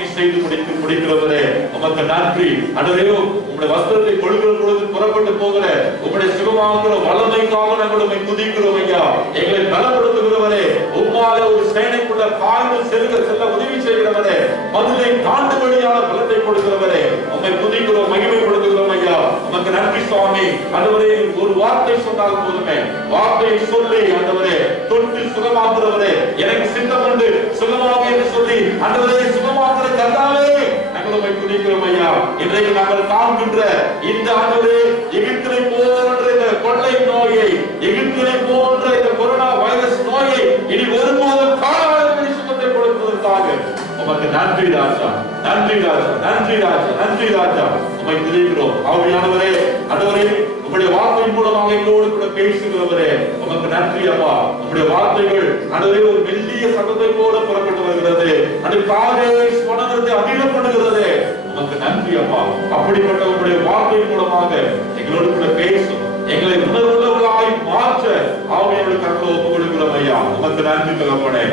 நீ செய்து முடிக்கிறவரே உமக்கு நன்றி. ஆண்டவரே, உம்முடைய வஸ்திரத்தை கொடுக்கிற பொழுது புறப்பட்டு போகிற உம்முடைய சுகமாக்குற வல்லமைக்காக நாங்கள் உம்மை துதிக்கிறோம் ஐயா. எங்களை பலப்படுத்துகிறவரே, உம்மால ஒரு சேனைக்குள்ள பாய்ந்து செல்ல உதவி செய்கிறவரே, மதுரை தாண்டுபடியான பலத்தை கொடுக்கிறவரே, உம்மை துதிக்கிறோம், மகிமைப்படுத்துகிறோம் ஐயா. உமக்கு நன்றி சுவாமி. ஆண்டவரே, ஒரு வார்த்தை சொன்னால் போதுமே, வார்த்தையை சொல்லி ஆண்டவரே தொட்டு சுகமாக்குறவரே, எனக்கு சித்தம் உண்டு சுகமாக என்று சொல்லி ஆண்டவரே சுகமாக்குற கர்த்தாவே நாங்கள் உம்மை துதிக்கிறோம் ஐயா. இன்றைக்கு நாங்கள் காண்கின்ற இந்த ஆண்டவரே எகிப்திலே போன்ற இந்த கொள்ளை நோயை, எகிப்திலே போன்ற இந்த கொரோனா வைரஸ் நோயை இனி ஒருபோதும் காணாதபடி சுகத்தை கொடுப்பதற்காக உமக்கு நன்றி ராஜா, நன்றி ராஜா, நன்றி ராஜா, நன்றி ராஜா. உம்மை துதிக்கிறோம் ஆவியானவரே. ஆண்டவரே, உம்முடைய வார்த்தையின் மூலமாக எங்களோடு கூட பேசுகிறவரே, உமக்கு நன்றி அப்பா. உம்முடைய வார்த்தைகள் ஆண்டவரே ஒரு மெல்லிய சத்தத்தை போல புறப்பட்டு வருகிறது, அது காதை மனதை அதிகப்படுகிறது. உமக்கு நன்றி அப்பா. அப்படிப்பட்ட உம்முடைய வார்த்தையின் மூலமாக எங்களோடு கூட பேசும், எங்களை உணர்வுள்ளவர்களாய் மாற்ற ஆவியானவரை கருத்துல ஒப்புக் கொடுக்கிறோம் ஐயா. உமக்கு நன்றி தகப்பனே.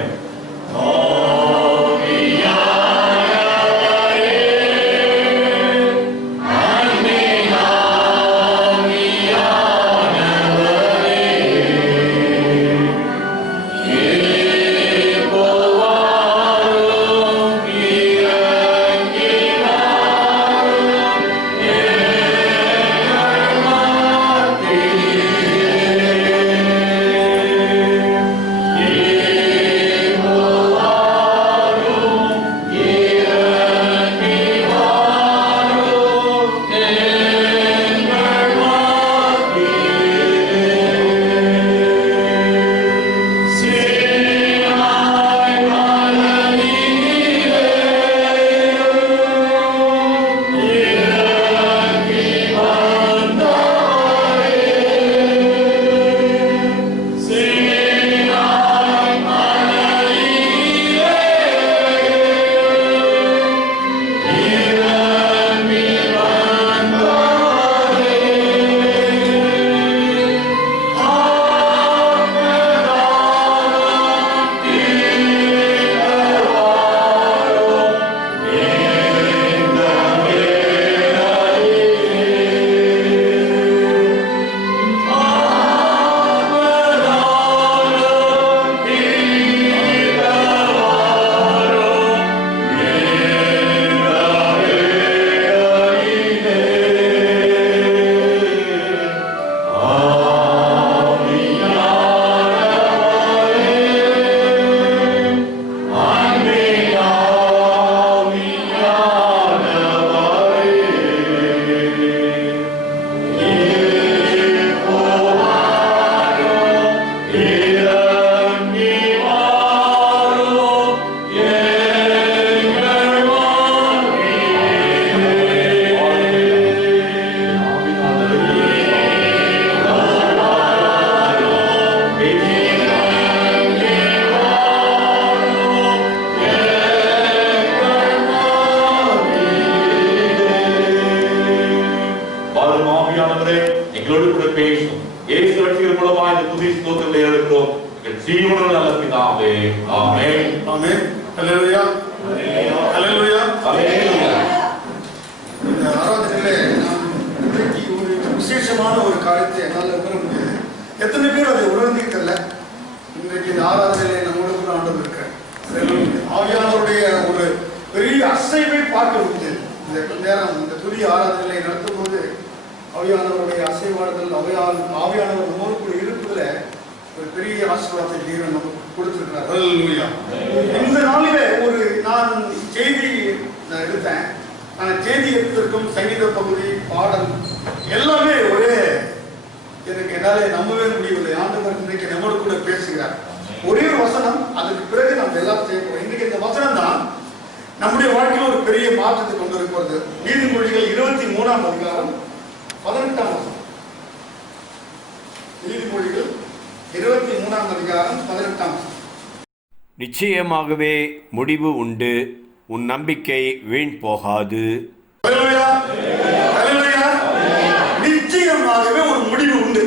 நிச்சயமாகவே முடிவு உண்டு, உன் நம்பிக்கை வீண் போகாது. நிச்சயமாகவே ஒரு முடிவு உண்டு.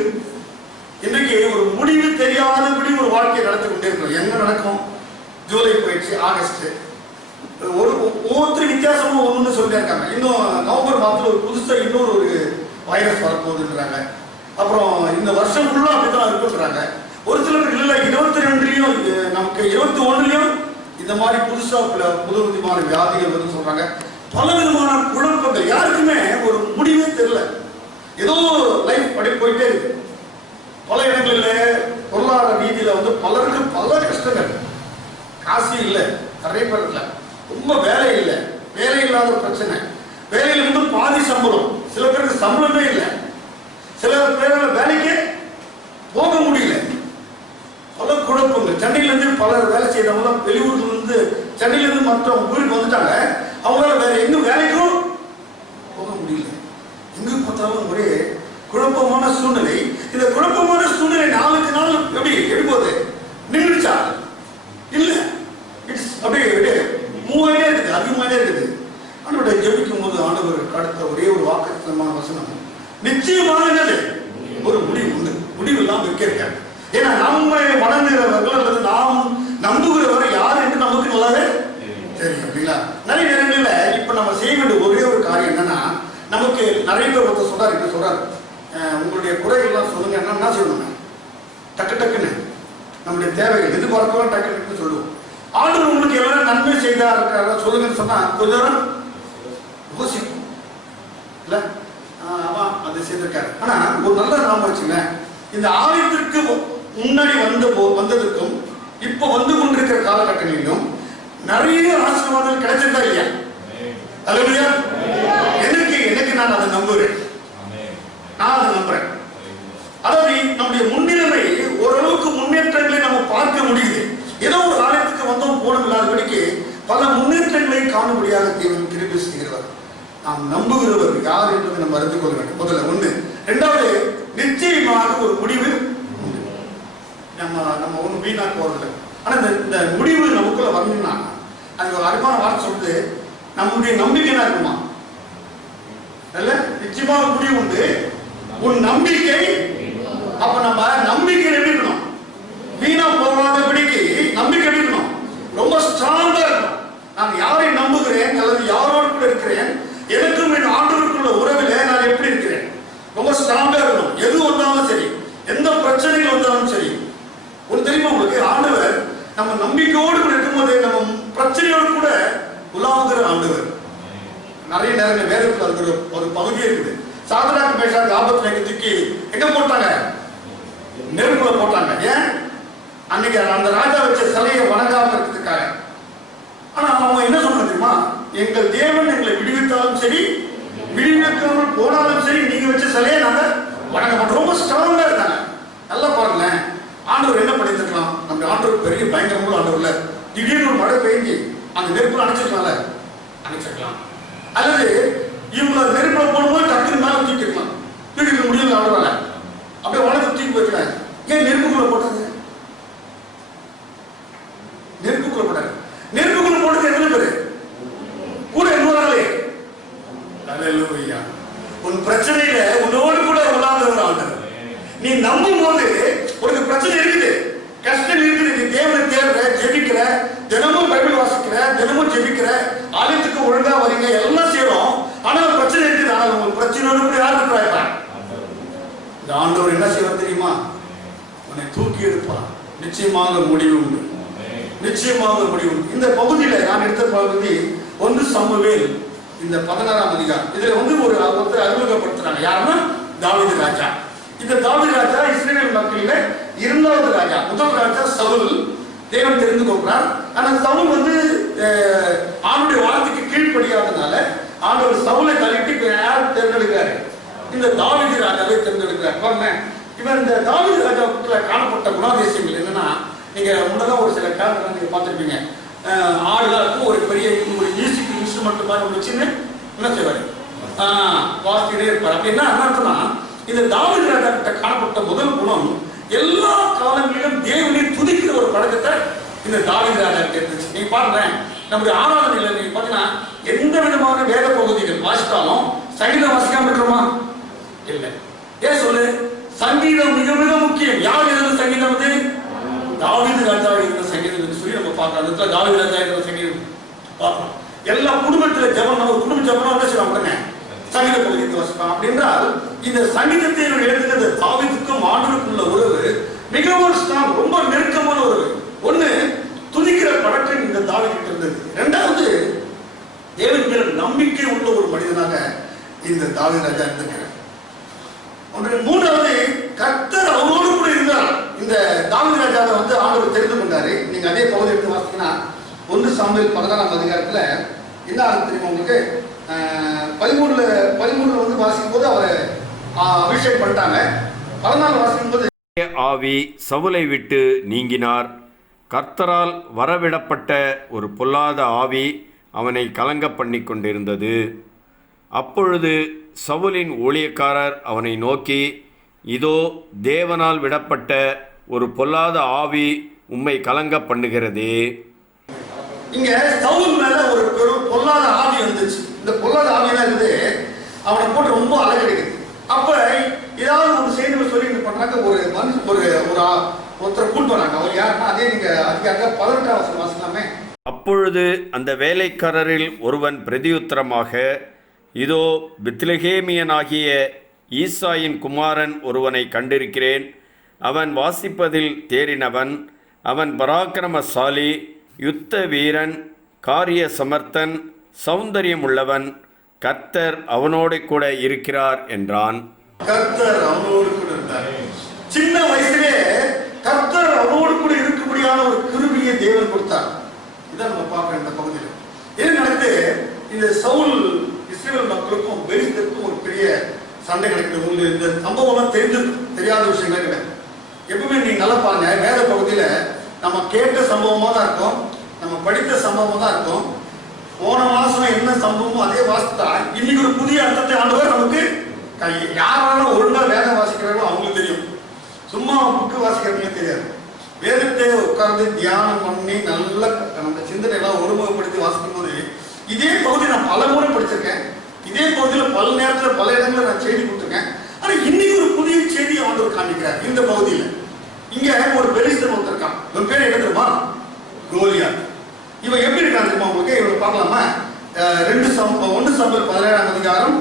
இன்றைக்கு ஒரு முடிவு தெரியாதபடி ஒரு வாழ்க்கை நடத்தி கொண்டே இருக்கோம். என்ன நடக்கும்? ஜூலை போயிடுச்சு, ஆகஸ்ட், ஒவ்வொருத்தரும் வித்தியாசமா ஒன்று சொல்லிட்டே இருக்காங்க. இன்னும் நவம்பர் மாதத்துல ஒரு புதுசா இன்னொரு ஒரு வைரஸ் வரப்போகுதுன்றாங்க. அப்புறம் இந்த வருஷம் ஃபுல்லா அப்படிதான் இருக்குன்றாங்க. ஒரு சிலர் இல்லை 22லயும் நமக்கு 21லயும் இந்த மாதிரி புதுசா புது விதமான வியாதிகள் வரும்னு சொல்றாங்க. பல விதமான குழப்பங்கள், யாருக்குமே ஒரு முடிவே தெரியல. ஏதோ லைஃப் படி போயிட்டே இருக்கு. பல இடங்களில் பொருளாதார ரீதியில பலருக்கு பல கஷ்டங்கள். காசு இல்லை, நிறைய பேர் இல்லை. ரொம்ப வேலை இல்லை, வேலை இல்லாத பிரச்சனை. வேலையிலிருந்து பாதி சம்பளம், சில பேருக்கு சம்பளமே இல்லை. சில பேர் வேலைக்கே போக முடியல. பல குழப்பங்கள். சென்னையிலேருந்து பலர் வேலை செய்யறவங்க வெளியூர்ல இருந்து சென்னையிலேருந்து மற்ற ஊருக்கு வந்துட்டாங்க. அவங்களால வேற எங்கும் வேலைக்கும் போக முடியல. எங்கு பார்த்தாலும் ஒரே குழப்பமான சூழ்நிலை. இந்த குழப்பமான சூழ்நிலை நாளுக்கு நாள் எப்படி போகுது? நின்றுச்சா? இல்ல, இட்ஸ் அப்படியே மூவாயிட்டே இருக்குது, அதிகமாயிட்டே இருக்குது. ஆண்டவரை ஜெபிக்கும் போது ஆண்டவர் அடுத்த ஒரே ஒரு வாக்குத்தத்தமான வசனம், நிச்சயமாக என்னது ஒரு முடிவு உண்டு. முடிவு எல்லாம் வைக்க இருக்காங்க. ஏன்னா நம்ம வணங்குகிறவர்கள் அல்லது நாம் நம்புகிறவர் யார் என்று நமக்கு நல்லாவே தெரியும் இல்லைங்களா? நிறைய நேரங்களில் இப்ப நம்ம செய்ய வேண்டிய ஒரே ஒரு காரியம் என்னன்னா, நமக்கு நிறைய பேர் ஒருத்தர் சொல்றாரு, இப்ப சொல்றாரு, உங்களுடைய குறைகள்லாம் சொல்லுங்க. என்ன சொல்லணுங்க? டக்கு டக்குன்னு நம்முடைய தேவைகள் எதிர்பார்க்கலாம் டக்கு டக்குன்னு சொல்லுவோம். ஆண்டவர் உங்களுக்கு எவ்வளவு நன்மை செய்தா இருக்கிறாரா சொல்லுங்கன்னு சொன்னா கொஞ்ச நேரம் யோசிக்கும் இல்ல. ஆமா, அது செய்திருக்காரு. ஆனா ஒரு நல்ல நாம வச்சுங்க, இந்த ஆலயத்திற்கு முன்னாடி வந்ததுக்கும் இப்ப வந்து கொண்டிருக்கிற காலகட்டங்களிலும் நிறைய ஆசீர்வாதங்கள் கிடைச்சிருந்தா இல்லையா? அல்லேலூயா. எனக்கு நான் அதை நம்புறேன். நான் அதை நம்புறேன். அதாவது நம்முடைய முன்னிலைமை ஓரளவுக்கு முன்னேற்றங்களை நம்ம பார்க்க முடியுது. ஏதோ ஒரு ஆலயத்துக்கு வந்தோம் போனோம் இல்லாதபடிக்கு பல முன்னேற்றங்களை காணும்படியாக தேவன் கிருபை செய்கிறவர். நாம் நம்புகிறவர் யார் என்பதை நம்ம அறிந்து கொள்ள வேண்டும். முதல்ல ஒண்ணு. இரண்டாவது, நிச்சயமாக ஒரு முடிவு உண்டு. நம்ம ஒண்ணு வீணாக்க போறதில்லை. ஆனா இந்த முடிவு நமக்குள்ள வரணும்னா அது ஒரு அருமையான வார்த்தை சொல்லுது, நம்முடைய நம்பிக்கை என்ன இருக்குமா? இல்ல, நிச்சயமாக முடிவு உண்டு. உன் நம்பிக்கை. அப்ப நம்ம நம்பிக்கை எப்படி இருக்கணும்? வீணா போகாதபடிக்கு நம்பிக்கை எப்படி இருக்கணும்? ரொம்ப ஸ்ட்ராங்கா இருக்கணும். நான் யாரை நம்புகிறேன் அல்லது யாரோடு கூட இருக்கிறேன், எனக்கும் என் ஆண்டவருக்குள்ள உறவில நான் எப்படி இருக்கிறேன், ரொம்ப ஸ்ட்ராங்கா இருக்கணும். எது வந்தாலும் சரி, எந்த பிரச்சனைகள் வந்தாலும் சரி. ஒரு தெரியுமா உங்களுக்கு, ஆண்டவர் நம்ம நம்பிக்கையோடு கூட இருக்கும்போது நம்ம பிரச்சனையோடு கூட உலாவுகிற ஆண்டவர். நிறைய நேரங்கள் வேதத்தில் இருக்கிற ஒரு பகுதி இருக்குது. சாத்ராக் மேஷாக் ஆபத்நேகோ தூக்கி எங்க போட்டாங்க? நெருப்புல போட்டாங்க. ஏன்? அன்னைக்கு அந்த ராஜா வச்ச சிலையை வணங்காம இருக்கிறதுக்காக. ஆனா அவங்க என்ன சொல்றது தெரியுமா? எங்கள் தேவன் எங்களை விடுவித்தாலும் சரி, விடுவிக்காமல் போனாலும் சரி, நீங்க வச்ச சிலையை நாங்க வணங்க மாட்டோம். ரொம்ப ஸ்ட்ராங்கா இருக்காங்க. நல்லா பாருங்களேன், ஆண்டவர் என்ன பண்ணிருக்கலாம்? நம்ம ஆண்டவர் பெரிய பயங்கரமுள்ள ஆண்டவர்ல திடீர்னு ஒரு மழை பெய்ஞ்சு அந்த நெருப்புல அணைச்சிருக்கலாம்ல, அணைச்சிருக்கலாம். அல்லது இவங்க நெருப்புல போடும்போது டக்குனு மேல தூக்கிருக்கலாம். தூக்கிக்க முடியல ஆண்டவரால, அப்படியே வளர்த்து தூக்கி போயிருக்காங்க. ஏன் நெருப்புக்குள்ள போட்டாங்க? நெருப்புக்குள்ள போட்டாங்க. நெருப்புக்குள்ள போட்டது எத்தனை பேரு கூட இன்னொரு? அல்லேலூயா. உன் பிரச்சனையில உன்னோடு கூட உலாவுகிற ஆண்டவர். நீ நம்பும் போது உனக்கு பிரச்சனை இருக்குது, கஷ்டம் இருக்குது, நீ தேவனை தேடுற, ஜெபிக்கிற, தினமும் பைபிள் வாசிக்கிற, தினமும் ஜெபிக்கிற, ஆலயத்துக்கு ஒழுங்கா வரீங்க, எல்லாம் செய்யறோம். ஆனா பிரச்சனை இருக்குது. ஆனால் உங்க பிரச்சனையோடு கூட யார் இருக்கிறாங்க? இந்த ஆண்டவர் என்ன செய்வார் தெரியுமா? உன்னை தூக்கி எடுப்பார். நிச்சயமாக முடிவு உண்டு. நிச்சயமாக முடிவு. இந்த பகுதியில நான் எடுத்த பகுதி 1 சாமுவேல் இந்த 16ஆம் அதிகாரம். இதுல ஒரு ஒருத்தர் அறிமுகப்படுத்துறாங்க. யாருன்னா தாவீது ராஜா. இந்த தாவீது ராஜா இஸ்ரவேல் மக்களில 2வது ராஜா. முதல் ராஜா சவுல், தேவன் தெரிந்து கொள்றார். ஆனா சவுல் ஆண்டுடைய வார்த்தைக்கு கீழ்ப்படியாதனால ஆண்டவர் சவுலை தள்ளிட்டு யார் தேர்ந்தெடுக்கிறாரு? இந்த தாவீது ராஜாவை தேர்ந்தெடுக்கிறார். பாருங்க, இவர் இந்த தாவீது ராஜாவுக்குள்ள காணப்பட்ட குணாதிசயங்கள் என்னன்னா, நீங்க முன்னதான் ஒரு சில காலத்துல நீங்க பார்த்திருப்பீங்க. ஆடுகளுக்கு ஒரு பெரிய ஒரு மியூசிக் இன்ஸ்ட்ருமெண்ட் மாதிரி ஒன்று வச்சுன்னு என்ன செய்வாரு? வாசிக்கிட்டே இருப்பார். அப்படின்னா என்ன? இந்த தாவீது ராஜா கிட்ட காணப்பட்ட முதல் குணம், எல்லா காலங்களிலும் தேவனை துதிக்கிற ஒரு பழக்கத்தை இந்த தாவீது ராஜா கிட்ட இருந்துச்சு. நீங்க பாருங்க, நம்முடைய ஆராதனையில நீங்க பாத்தீங்கன்னா எந்த விதமான வேத பகுதிகள் வாசித்தாலும் சங்கீதம் வாசிக்காம இருக்கிறோமா? இல்லை. ஏன் சொல்லு? சங்கீதம் மிக மிக முக்கியம். யார் எழுதுற சங்கீதம்? தாவீது ராஜா எழுதின சங்கீதம் சொல்லி நம்ம பார்க்கலாம். தாவீது ராஜா எழுதின சங்கீதம் பார்க்கலாம். எல்லா குடும்பத்துல ஜபம், நம்ம குடும்ப ஜபம் என்ன செய்யலாம் உடனே சங்கீத பகுதிக்கு வசிப்பான். அப்படின்றால் இந்த சங்கீதத்தை எழுதுகிறது தாவீதுக்கும் ஆண்டவருக்குள்ள உறவு மிகவும் ஸ்ட்ராங், ரொம்ப நெருக்கமான உறவு. ஒண்ணு, துதிக்கிற பழக்கம் இந்த தாவீதுக்கு இருந்தது. இரண்டாவது, தேவன் மேல நம்பிக்கை உள்ள ஒரு மனிதனாக இந்த தாவீது ராஜா இருந்திருக்கிறார். மூன்றாவது, கர்த்தர் அவரோடு கூட இருந்தார். இந்த தாவீது ராஜாவை வந்து ஆண்டவர் தெரிந்து கொண்டாரு. நீங்க அதே பகுதி எடுத்து வாசிங்கன்னா 1 சாமுவேல் 16ஆம் அதிகாரத்துல என்ன ஆகுது தெரியுமா உங்களுக்கு? 13 வந்து வாசிக்கும் போது அவரை அபிஷேகம் பண்ணிட்டாங்க. 14 வாசிக்கும் போது ஆவி சவுலை விட்டு நீங்கினார். கர்த்தரால் வரவிடப்பட்ட ஒரு பொல்லாத ஆவி அவனை கலங்க பண்ணி கொண்டிருந்தது. அப்பொழுது சவுலின் ஊழியக்காரர் அவனை நோக்கி, இதோ தேவனால் விடப்பட்ட ஒரு பொல்லாத ஆவி உம்மை கலங்க பண்ணுகிறதே. இங்க சவுல் மேல ஒரு பொல்லாத ஆவி வந்துச்சு. இந்த பொல்லாத ஆவியா இருந்து அவனை போட்டு ரொம்ப அலக்கடிக்குது. அப்ப ஏதாவது ஒரு செய்தி சொல்லி பண்றாங்க. ஒரு மனுஷன் ஒருத்தர் கூட்டு வராங்க. அவர் யாருன்னா அதே நீங்க அதிகாரத்துல 18ஆம் வசனம் வாசிக்கலாமே. அப்பொழுது அந்த வேலைக்காரரில் ஒருவன் பிரதியுத்தரமாக, இதோ பெத்லகேமியனாகிய ஈசாயின் குமாரன் ஒருவனை கண்டிருக்கிறேன். அவன் வாசிப்பதில் தேறினவன், அவன் பராக்கிரமசாலி, யுத்த வீரன், காரிய சமர்த்தன், சௌந்தரியம் உள்ளவன். கர்த்தர் அவனோடு கூட இருக்கிறார் என்றான். கர்த்தர் அவனோடு கூட இருந்தார். சின்ன வயசுலே கர்த்தர் அவனோடு கூட இருக்கும்படியான ஒரு கிருபையை தேவன் கொடுத்தார். இதான் நம்ம பார்க்கிறோம் இந்த பகுதியில். என்ன நடக்குது? இந்த சவுல் இஸ்ரவேல் மக்களுக்கும் பெலிஸ்தருக்கும் ஒரு பெரிய சண்டை நடக்குது. உங்களுக்கு இந்த சம்பவம்லாம் தெரியாத விஷயங்களே கிடையாது. எப்பவுமே நீங்க நல்லா பாருங்க, வேத பகுதியில நம்ம கேட்ட சம்பவமா தான் இருக்கும், நம்ம படித்த சம்பவமா தான் இருக்கும். போன மாசம் என்ன சம்பவமோ அதே வாசித்தா இன்னைக்கு ஒரு புதிய அர்த்தத்தை ஆண்டவர் நமக்கு யாராலும் ஒழுங்கா வேதம் வாசிக்கிறாங்களோ அவங்களுக்கு தெரியும். சும்மா புக்கு வாசிக்கிறவங்களுக்கு தெரியாது. வேதத்தை உட்கார்ந்து தியானம் பண்ணி நல்ல நம்ம சிந்தனை எல்லாம் ஒருமுகப்படுத்தி வாசிக்கும் போது, இதே பகுதி நான் பல முறை படிச்சிருக்கேன். இதே பகுதியில் பல நேரத்தில் பல இடங்களில் நான் செய்தி கொடுத்துருக்கேன். ஆனா இன்னைக்கு ஒரு புதிய செய்தியை ஆண்டவர் காண்பிக்கிறார் இந்த பகுதியில். இங்க ஒரு பெலிஸ்தன் ஒருத்தர் இருக்கான். இவன் பேர் என்ன தெரியுமா? கோலியாத். இவன் எப்படி இருக்கான் தெரியுமா உங்களுக்கு? இவன் பார்க்கலாமா? 1 சாமுவேல் 17ஆம் அதிகாரம்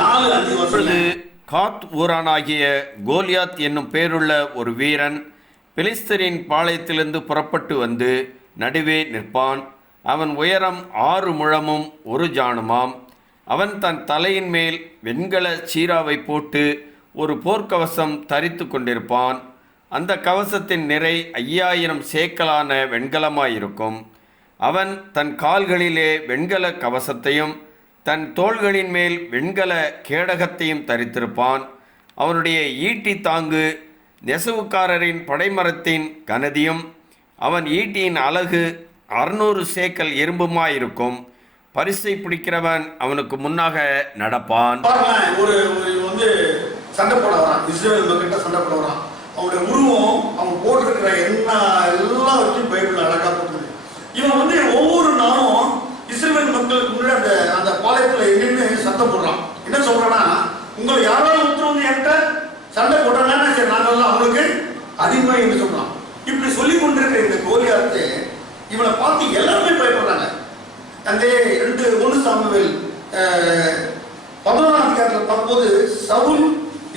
4-5 வசனம். காத் ஊரானாகிய கோலியாத் என்னும் பேருள்ள ஒரு வீரன் பெலிஸ்தரின் பாளையத்திலிருந்து புறப்பட்டு வந்து நடுவே நிற்பான். அவன் உயரம் 6 முழமும் 1 ஜாணுமாம். அவன் தன் தலையின் மேல் வெண்கல சீராவை போட்டு ஒரு போர்க்கவசம் தரித்து கொண்டிருப்பான். அந்த கவசத்தின் நிறை 5000 சேக்கலான வெண்கலமாயிருக்கும். அவன் தன் கால்களிலே வெண்கல கவசத்தையும் தன் தோள்களின் மேல் வெண்கல கேடகத்தையும் தரித்திருப்பான். அவனுடைய ஈட்டி தாங்கு நெசவுக்காரரின் படைமரத்தின் கனதியும் அவன் ஈட்டியின் அலகு 600 சேக்கல் எறும்புமாயிருக்கும். பரிசை பிடிக்கிறவன் அவனுக்கு முன்னாக நடப்பான். ஒரு வந்து சண்டை போட வரான், இஸ்ரவேல் மக்கள்கிட்ட சண்டை போட வரான். அவனுடைய உருவம், அவன் போட்டிருக்கிற எல்லா வச்சும் பைபிள் அழகா போட்டுருது. இவன் வந்து ஒவ்வொரு நாளும் இஸ்ரவேல் மக்களுக்கு முன்னாடி அந்த பாளையத்துல எங்கன்னு சத்தம் போடுறான். என்ன சொல்றான்னா, உங்களை யாராலும் உத்தரவு என்கிட்ட சண்டை போடுறாங்கன்னா சரி நாங்கெல்லாம் அவங்களுக்கு அதிகமா என்று சொல்றான். இப்படி சொல்லி கொண்டிருக்கிற இந்த கோலியாத்தை இவனை பார்த்து எல்லாருமே பயப்படுறாங்க. அந்த 1 சாமுவேல் 11ஆம் அதிகாரத்தில் பார்க்கும்போது சவுல்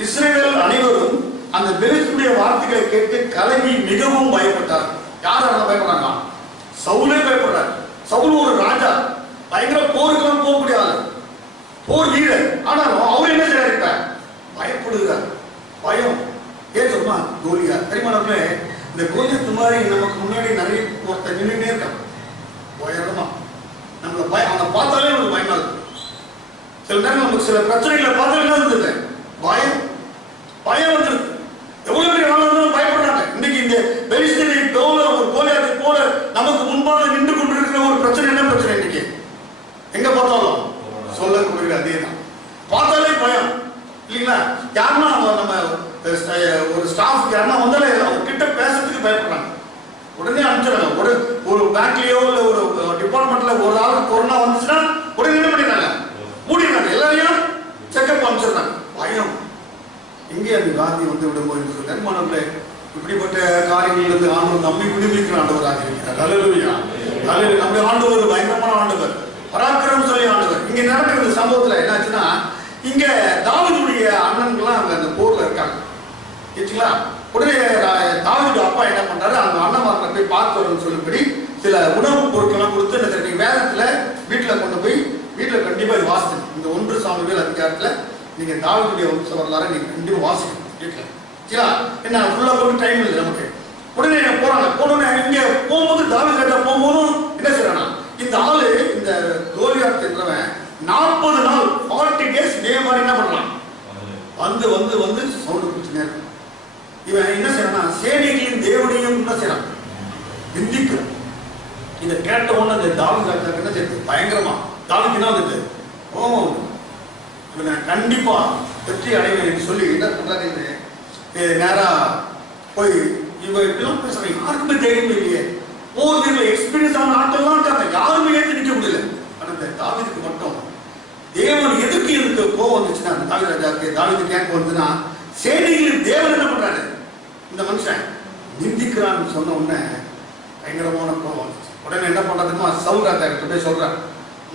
இஸ்ரவேல் அனைவரும் அந்த பெலிஸ்தருடைய வார்த்தைகளை கேட்டு கலங்கி மிகவும் பயப்பட்டார். யார் பயப்படுறாங்க? சவுலே பயப்படுறார். சவுல் ஒரு ராஜா, பயங்கர போருக்கெல்லாம் போகக்கூடிய ஆளு, போர் வீரர். ஆனாலும் அவர் என்ன செய்யறாரு? பயப்படுகிறார். பயம். ஏன் சொல்லுமா? கோலியாத் தெரியுமா? இந்த கோலியாத் மாதிரி நமக்கு முன்னாடி நிறைய ஒருத்தர் நின்றுட்டே இருக்கான். பயமா நம்மளை அவனை பார்த்தாலே நமக்கு பயமா இருக்கு. சில நேரம் நமக்கு சில பிரச்சனைகளை பார்த்தாலே இருந்தது பயம் வந்துருக்கு. எவ்வளவு பேர் இருந்தாலும் பயப்படுறாங்க. இன்னைக்கு இந்த பெலிஸ்தரை போல ஒரு கோலியாத்தை போல நமக்கு முன்பாக நின்று கொண்டிருக்கிற ஒரு பிரச்சனை. என்ன பிரச்சனை? இன்னைக்கு எங்க பார்த்தாலும் சொல்லக்கூடிய அதே தான். பார்த்தாலே பயம் இல்லைங்களா? யாருன்னா நம்ம ஒரு ஸ்டாஃப் யாருன்னா வந்தாலே அவங்க கிட்ட பேசுறதுக்கு பயப்படுறாங்க. உடனே அனுப்பிச்சிடறாங்க. ஒரு பேங்க்லயோ இல்லை ஒரு டிபார்ட்மெண்ட்ல ஒரு ஆளுக்கு கொரோனா வந்துச்சுன்னா உடனே என்ன பண்ணிடுறாங்க? மூடிடுறாங்க. எல்லாரையும் செக்அப் அனுப்பிச்சிடுறாங்க. பயம். இங்கே அந்த காந்தி வந்து விடும்போது நன்மானவர்களே, இப்படிப்பட்ட காரியங்களிலிருந்து ஆண்டவர் நம்மை விடுவிக்கிற ஆண்டவராக இருக்கிறார். அல்லேலூயா. அல்லேலூயா. நம்முடைய ஆண்டவர் பயங்கரமான ஆண்டவர், பராக்கிரம் சொல்லி ஆண்டவர். இங்க நடக்கிற சம்பவத்துல என்னாச்சுன்னா, இங்க தாவீதுடைய அண்ணன்கள்லாம் அங்க அந்த போர்ல இருக்காங்க. சரிங்களா? உடனே தாவீது அப்பா என்ன பண்றாரு, அந்த அண்ணன்மார்களை போய் பார்த்து வரணும்னு சொல்லும்படி சில உணவுப் பொருட்கள்லாம் கொடுத்து என்ன தெரியும், வேதத்துல வீட்டுல கொண்டு போய் வீட்டுல கண்டிப்பா இது வாசிக்கணும். இந்த 1 சாமுவேல் அதிகாரத்துல நீங்க தாவீதுடைய வம்ச வரலாறு நீங்க கண்டிப்பா வாசிக்கணும் வீட்டுல. சரிங்களா? என்ன ஃபுல்லா போய் டைம் இல்லை நமக்கு. உடனே போறாங்க. போனோடனே இங்க போகும்போது தாவீது கிட்ட போகும்போதும் என்ன செய்யறானா, இந்த ஆளு இந்த கோலியாத் என்றவன் 40 நாள் 40 டேஸ் இதே மாதிரி என்ன பண்ணலாம், வந்து வந்து வந்து சவுண்ட் கொடுத்துனே இருக்கும். இவன் என்ன செய்யறானா, சேனைகளின் தேவனையும் என்ன செய்யறான், நிந்திக்கிறான். இதை கேட்ட உடனே அந்த தாவீது ராஜாக்கு என்ன செய்யுது, பயங்கரமா தாவீதுக்கு என்ன வந்துட்டு கோபம் வந்து, இவனை கண்டிப்பா வெற்றி அடைவேன் சொல்லி என்ன பண்றாங்க, நேரா போய் இவ இப்படிலாம் பேசுறாங்க. யாருக்குமே தைரியம் இல்லையே, போர் வீரர்கள் எக்ஸ்பீரியன்ஸ் ஆன ஆட்டெல்லாம் இருக்காங்க, யாருமே ஏற்று நிற்க முடியல. ஆனா இந்த தாவீதுக்கு மட்டும் தேவன் எதுக்கு இருக்கு கோவம் வந்துச்சுன்னா, அந்த தாவீது ராஜாக்கு தாவீது கேட்க வந்துன்னா, சேனைகளின் தேவன் என்ன பண்றாரு, இந்த மனுஷன் நிந்திக்கிறான்னு சொன்ன உடனே பயங்கரமான கோவம் வந்துச்சு. உடனே என்ன பண்றதுமா, சவுல் ராஜா கிட்ட போய் சொல்றேன்,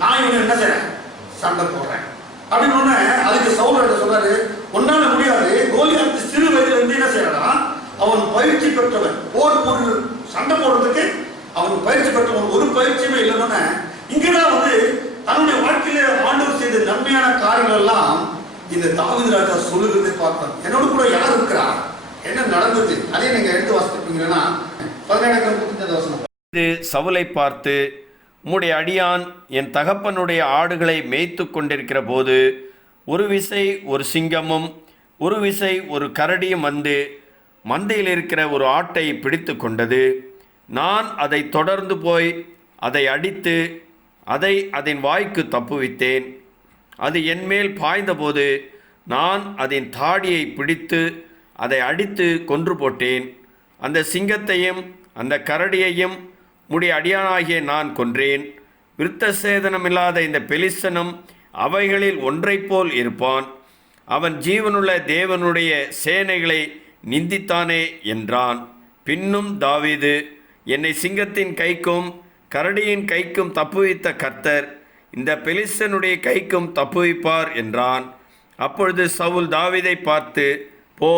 நான் இவனை என்ன செய்யறேன், சண்டை போடுறேன் அப்படின்னு ஒண்ணு. அதுக்கு சவுல் ராஜா சொல்றாரு, ஒன்னால முடியாது, கோலியாத் சிறு வயதுல இருந்து என்ன செய்யறான், அவன் பயிற்சி பெற்றவன், போர் சண்டை போடுறதுக்கு அவன் பயிற்சி பெற்றவன், ஒரு பயிற்சியுமே இல்லைன்னு. இங்கதான் வந்து தன்னுடைய வாழ்க்கையில ஆண்டவர் செய்த நன்மையான காரியங்கள் எல்லாம் இந்த தாவீது ராஜா சொல்லுகிறதை பார்த்தான். என்னோட கூட யார் இருக்கிறா, என்ன நடந்தது, அதே நீங்க எடுத்து வாசிப்பீங்கன்னா 17 வசனம். இது சவுலை பார்த்து, உம்முடைய அடியான் என் தகப்பனுடைய ஆடுகளை மேய்த்து கொண்டிருக்கிற போது ஒரு விசை ஒரு சிங்கமும் ஒரு விசை ஒரு கரடியும் வந்து மந்தையில் இருக்கிற ஒரு ஆட்டை பிடித்து கொண்டது. நான் அதை தொடர்ந்து போய் அதை அடித்து அதை அதன் வாய்க்கு தப்புவித்தேன். அது என்மேல் பாய்ந்தபோது நான் அதன் தாடியை பிடித்து அதை அடித்து கொன்று போட்டேன். அந்த சிங்கத்தையும் அந்த கரடியையும் உம்முடைய அடியானாகிய நான் கொன்றேன். விருத்த சேதனமில்லாத இந்த பெலிஸ்தனும் அவைகளில் ஒன்றைப் போல் இருப்பான். அவன் ஜீவனுள்ள தேவனுடைய சேனைகளை நிந்தித்தானே என்றான். பின்னும் தாவீது, என்னை சிங்கத்தின் கைக்கும் கரடியின் கைக்கும் தப்புவித்த கர்த்தர் இந்த பெலிஸ்தனுடைய கைக்கும் தப்புவிப்பார் என்றான். அப்பொழுது சவுல் தாவீதை பார்த்து, போ,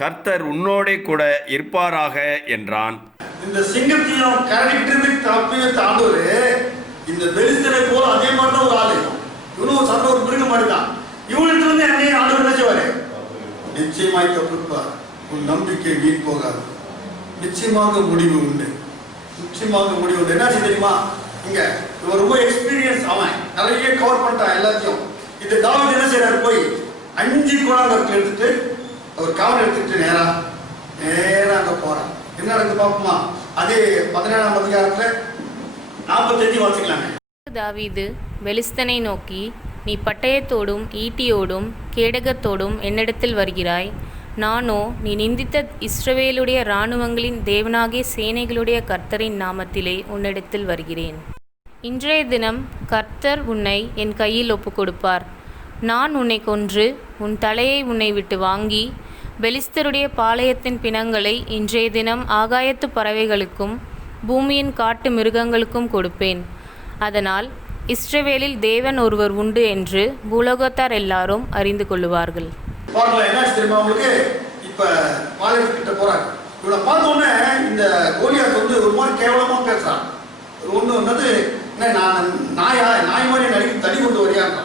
கர்த்தர் உன்னோடே கூட இருப்பாராக என்றான். இந்த சிங்கத்தையும் கரடிட்டு தப்புவித்த ஆண்டவரு இந்த பெலிஸ்தனை போல அதே மாதிரி ஒரு ஆளு, இவனும் சண்டை ஒரு மிருக மாதிரி தான். இவனுக்கு இருந்து என்னைய ஆண்டவர் என்ன செய்வாரு, நிச்சயமாய் தப்புவிப்பார். உன் நம்பிக்கை வீண் போகாது, நிச்சயமாக முடிவு உண்டு, நிச்சயமாக முடிவு உண்டு. என்ன தெரியுமா, இங்க இவன் ரொம்ப எக்ஸ்பீரியன்ஸ், அவன் நிறைய கவர் பண்ணிட்டான் எல்லாத்தையும். இந்த தாவீது என்ன செய்யறாரு, போய் 5 குழந்தைகள் எடுத்துட்டு அவர் கவனம் எடுத்துட்டு நேரா அங்க போறான். என்ன நடக்குது பாப்போமா, அதே 17ஆம் அதிகாரத்துல 45 வாசிக்கலாங்க. தாவீது பெலிஸ்தனை நோக்கி, நீ பட்டயத்தோடும் ஈட்டியோடும் கேடகத்தோடும் என்னிடத்தில் வருகிறாய். நானோ நீ நிந்தித்த இஸ்ரவேலுடைய இராணுவங்களின் தேவனாகிய சேனைகளுடைய கர்த்தரின் நாமத்திலே உன்னிடத்தில் வருகிறேன். இன்றைய தினம் கர்த்தர் உன்னை என் கையில் ஒப்புக் கொடுப்பார். நான் உன்னை கொன்று உன் தலையை உன்னை விட்டு வாங்கி பெலிஸ்தருடைய பாளையத்தின் பிணங்களை இன்றைய தினம் ஆகாயத்து பறவைகளுக்கும் பூமியின் காட்டு மிருகங்களுக்கும் கொடுப்பேன். அதனால் இஸ்ரவேலில் தேவன் ஒருவர் உண்டு என்று பூலோகத்தார் எல்லாரும் அறிந்து கொள்ளுவார்கள். என்ன தெரியுமா உங்களுக்கு, இப்ப பாளையத்துக்கிட்ட போறாங்க. இவனை பார்த்த உடனே இந்த கோலியாத் வந்து ஒரு மாதிரி கேவலமா பேசுறான். ஒண்ணு என்னது, நான் நாய் மாதிரி நடிக்க தடி கொண்டு வரையாங்க.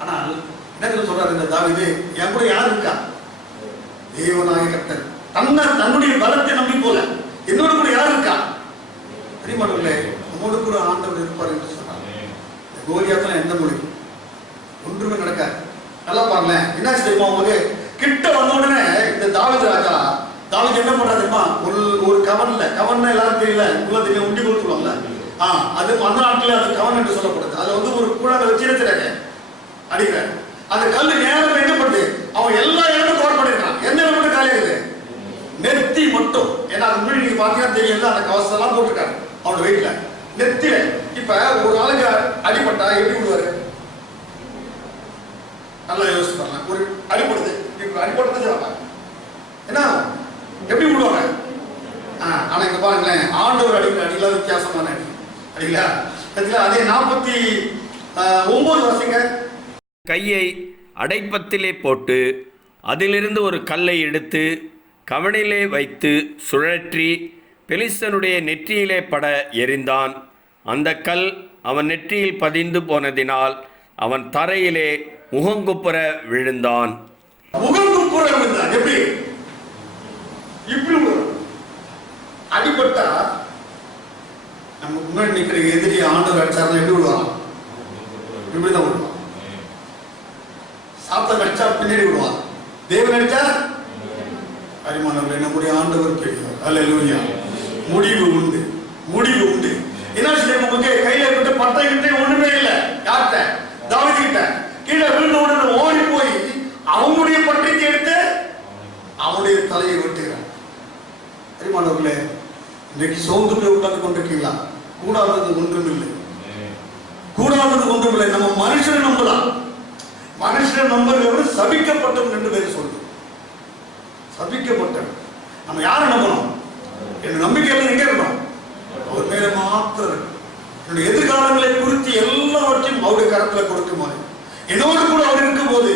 ஆனால் என்ன சொல்றாரு இந்த தாவீது, என் கூட யார் இருக்கா, தேவனாகிய கர்த்தர். தன்னுடைய பலத்தை நம்பி போல என்னோட கூட யார் இருக்கா தெரியுமாட்டே, நம்மோடு கூட ஆண்டவர் இருப்பார் என்று சொன்னார். கோலியாத்தான் எந்த மொழி ஒன்றுமே நடக்காது. நல்லா பாருங்களேன், என்ன தெரியுமா உங்களுக்கு, கிட்ட வந்த உடனே இந்த தாவீது ராஜா, தாவீது என்ன பண்றாரு தெரியுமா, ஒரு கவன் எல்லாரும் தெரியல, உள்ள தெரியும், உண்டி கொடுத்துருவாங்கல்ல, அது அந்த நாட்டில் அது கவன் என்று சொல்லப்படுது. அதை வந்து ஒரு கூழாங்க வச்சு இருக்கிறாங்க அடிக்கிறாங்க. அந்த கல்லு நேரம் என்ன பண்ணுது, அவன் எல்லா இடமும் கவர் பண்ணிருக்கான். எந்த இடம் மட்டும் காலியாகுது, நெத்தி மட்டும். ஏன்னா அது முன்னாடி நீங்க பாத்தீங்கன்னா தெரியல, அந்த கவசம் எல்லாம் போட்டிருக்காரு அவனோட வெயிட்ல நெத்தில. இப்ப ஒரு ஆளுக்கு அடிபட்டா எப்படி விடுவாரு, நல்லா யோசிச்சு பாருங்க. ஒரு அடிபடுது, இப்ப அடிபடுறது என்ன எப்படி விடுவாங்க. ஆனா இங்க பாருங்களேன், ஆண்டவர் அடிக்கிற அடிலாம் வித்தியாசமான அடி. சரிங்களா? அதே 49 வாசிங்க. கையை அடைப்பத்திலே போட்டு அதிலிருந்து ஒரு கல்லை எடுத்து கவணிலே வைத்து சுழற்றி பெலிஸ்தனுடைய நெற்றியிலே பட எறிந்தான். அந்த கல் அவன் நெற்றியில் பதிந்து போனதினால் அவன் தரையிலே முகங்குப்புற விழுந்தான். முகங்குப்புற விழுந்தான். எப்படி? இப்படி அடிபட்டா நம்ம முன்னாடி நிற்கிற எதிரி ஆண்டவர் அடிச்சாருன்னா எப்படி விடுவான்? இப்படிதான் விடுவான். சாத்தன் அடிச்சா பின்னாடி விடுவான். தேவன் அடிச்சா அரிமானவர்கள் நம்முடைய ஆண்டவர் பெரியவர். அல்லேலூயா. முடிவு உண்டு, முடிவு உண்டு. என்ன செய்ய உங்களுக்கு கையில இருக்க பட்டை கிட்டே ஒண்ணுமே இல்லை. யார்கிட்ட? தாவீது கிட்ட. கீழே விழுந்த உடனே ஓடி போய் அவனுடைய பட்டத்தை எடுத்து அவனுடைய தலையை வெட்டுகிறான். அரிமானவர்களே, இன்றைக்கு சோர்ந்து போய் உட்கார்ந்து கொண்டிருக்கீங்களா? கூடாதது ஒன்றும் இல்லை, கூடாதது ஒன்றும் இல்லை. நம்ம மனுஷனை நம்பலாம். மனுஷனை நம்புறவங்க சபிக்கப்பட்டவன் என்று பேர் சொல்லுது. சபிக்கப்பட்டவன். நம்ம யாரை நம்பணும்? என் நம்பிக்கையில எங்க இருக்கணும்? அவர் மேல மாத்திரம். என்னுடைய எதிர்காலங்களை குறித்து எல்லாவற்றையும் அவருடைய கரத்துல கொடுக்குமாறு என்னோடு கூட அவர் இருக்கும் போது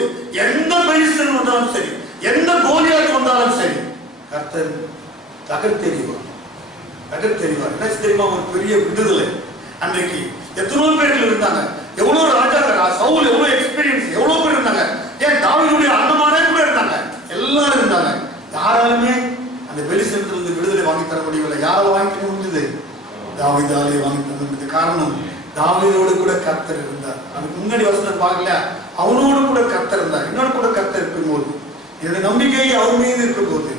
எந்த பெலிஸ்தன் வந்தாலும் சரி, எந்த கோலியாத் வந்தாலும் சரி, கர்த்தர் தகர்த்தெறிவார். தகர்த்தெறிவார். என்ன தெரியுமா? ஒரு பெரிய விடுதலை. அன்றைக்கு எத்தனோ பேர்கள் இருந்தாங்க. எவ்வளவு ராஜா சவுல், எவ்வளவு எக்ஸ்பீரியன்ஸ், எவ்வளவு பேர் இருந்தாங்க. ஏன் தாவீதுடைய அண்ணமாரே கூட இருந்தாங்க. எல்லாரும் இருந்தாங்க. யாராலுமே அந்த பெலிஸ்தனிலிருந்து விடுதலை வாங்கி தர முடியவில்லை. யாரால வாங்கி தர முடிஞ்சது? தாவீதாலே வாங்கி தர முடிஞ்சது. காரணம், தாவீதோடு கூட கர்த்தர் இருந்தார். அதுக்கு முன்னாடி வசனம் பார்க்கல, அவனோடு கூட கர்த்தர் இருந்தார். என்னோடு கூட கர்த்தர் இருக்கும்போது, என்னுடைய நம்பிக்கை அவர் மீது இருக்கும் போது